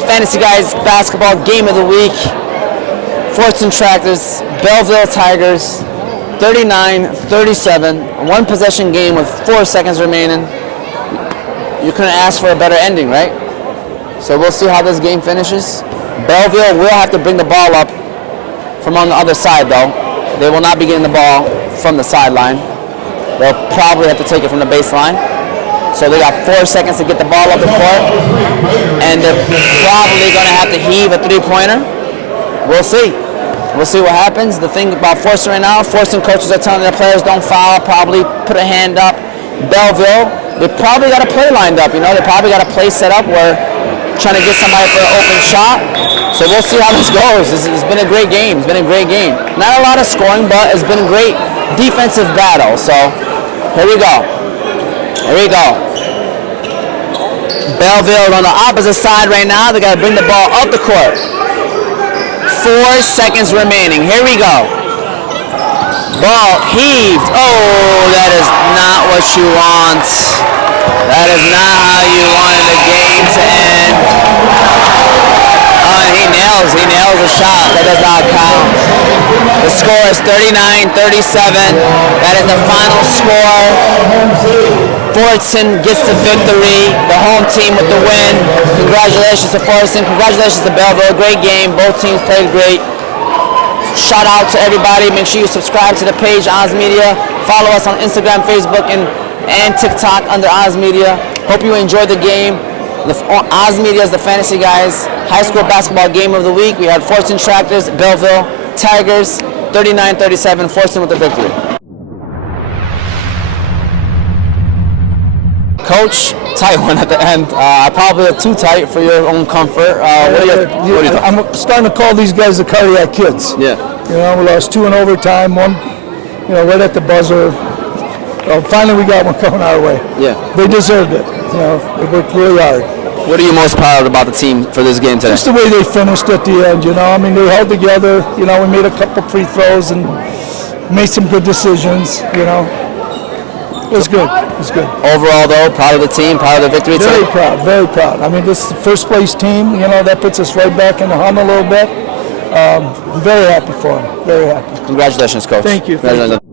fantasy guys basketball game of the week. Fordson Tractors, Belleville Tigers, 39-37. 1 possession game with 4 seconds remaining. You couldn't ask for a better ending, right? So we'll see how this game finishes. Belleville will have to bring the ball up from on the other side, though. They will not be getting the ball from the sideline. They'll probably have to take it from the baseline. So they got 4 seconds to get the ball up the court. And they're probably going to have to heave a 3-pointer. We'll see. We'll see what happens. The thing about Fordson right now, Fordson coaches are telling their players don't foul, probably put a hand up. Belleville, they probably got a play lined up. You know, they probably got a play set up where trying to get somebody for an open shot. So we'll see how this goes. It's been a great game. It's been a great game. Not a lot of scoring, but it's been a great defensive battle. So here we go. Here we go. Belleville on the opposite side right now. They got to bring the ball up the court. 4 seconds remaining. Here we go. Ball heaved. Oh, that is not what you want. That is not how you wanted the game to end. Oh, and he nails the shot. That does not count. The score is 39-37. That is the final score. Fordson gets the victory. The home team with the win. Congratulations to Fordson. Congratulations to Belleville. Great game. Both teams played great. Shout out to everybody. Make sure you subscribe to the page, Oz Media. Follow us on Instagram, Facebook, and TikTok under Oz Media. Hope you enjoyed the game. Oz Media is the Fantasy Guys high school basketball game of the week. We had Fordson Tractors, Belleville Tigers, 39-37. Fordson with the victory. Coach, tight one at the end. Probably too tight for your own comfort. What do you think? I'm starting to call these guys the cardiac kids. Yeah. You know, we lost 2 in overtime, 1, right at the buzzer. Well, finally we got one coming our way. Yeah. They deserved it. They worked really hard. What are you most proud about the team for this game today? Just the way they finished at the end, you know. I mean, they held together. You know, we made a couple free throws and made some good decisions, you know. It was good. It was good. Overall, though, proud of the team, proud of the victory today? Very proud, very proud. I mean, this is the first place team, you know, that puts us right back in the hunt a little bit. Very happy for them, very happy. Congratulations, Coach. Thank you. Congratulations.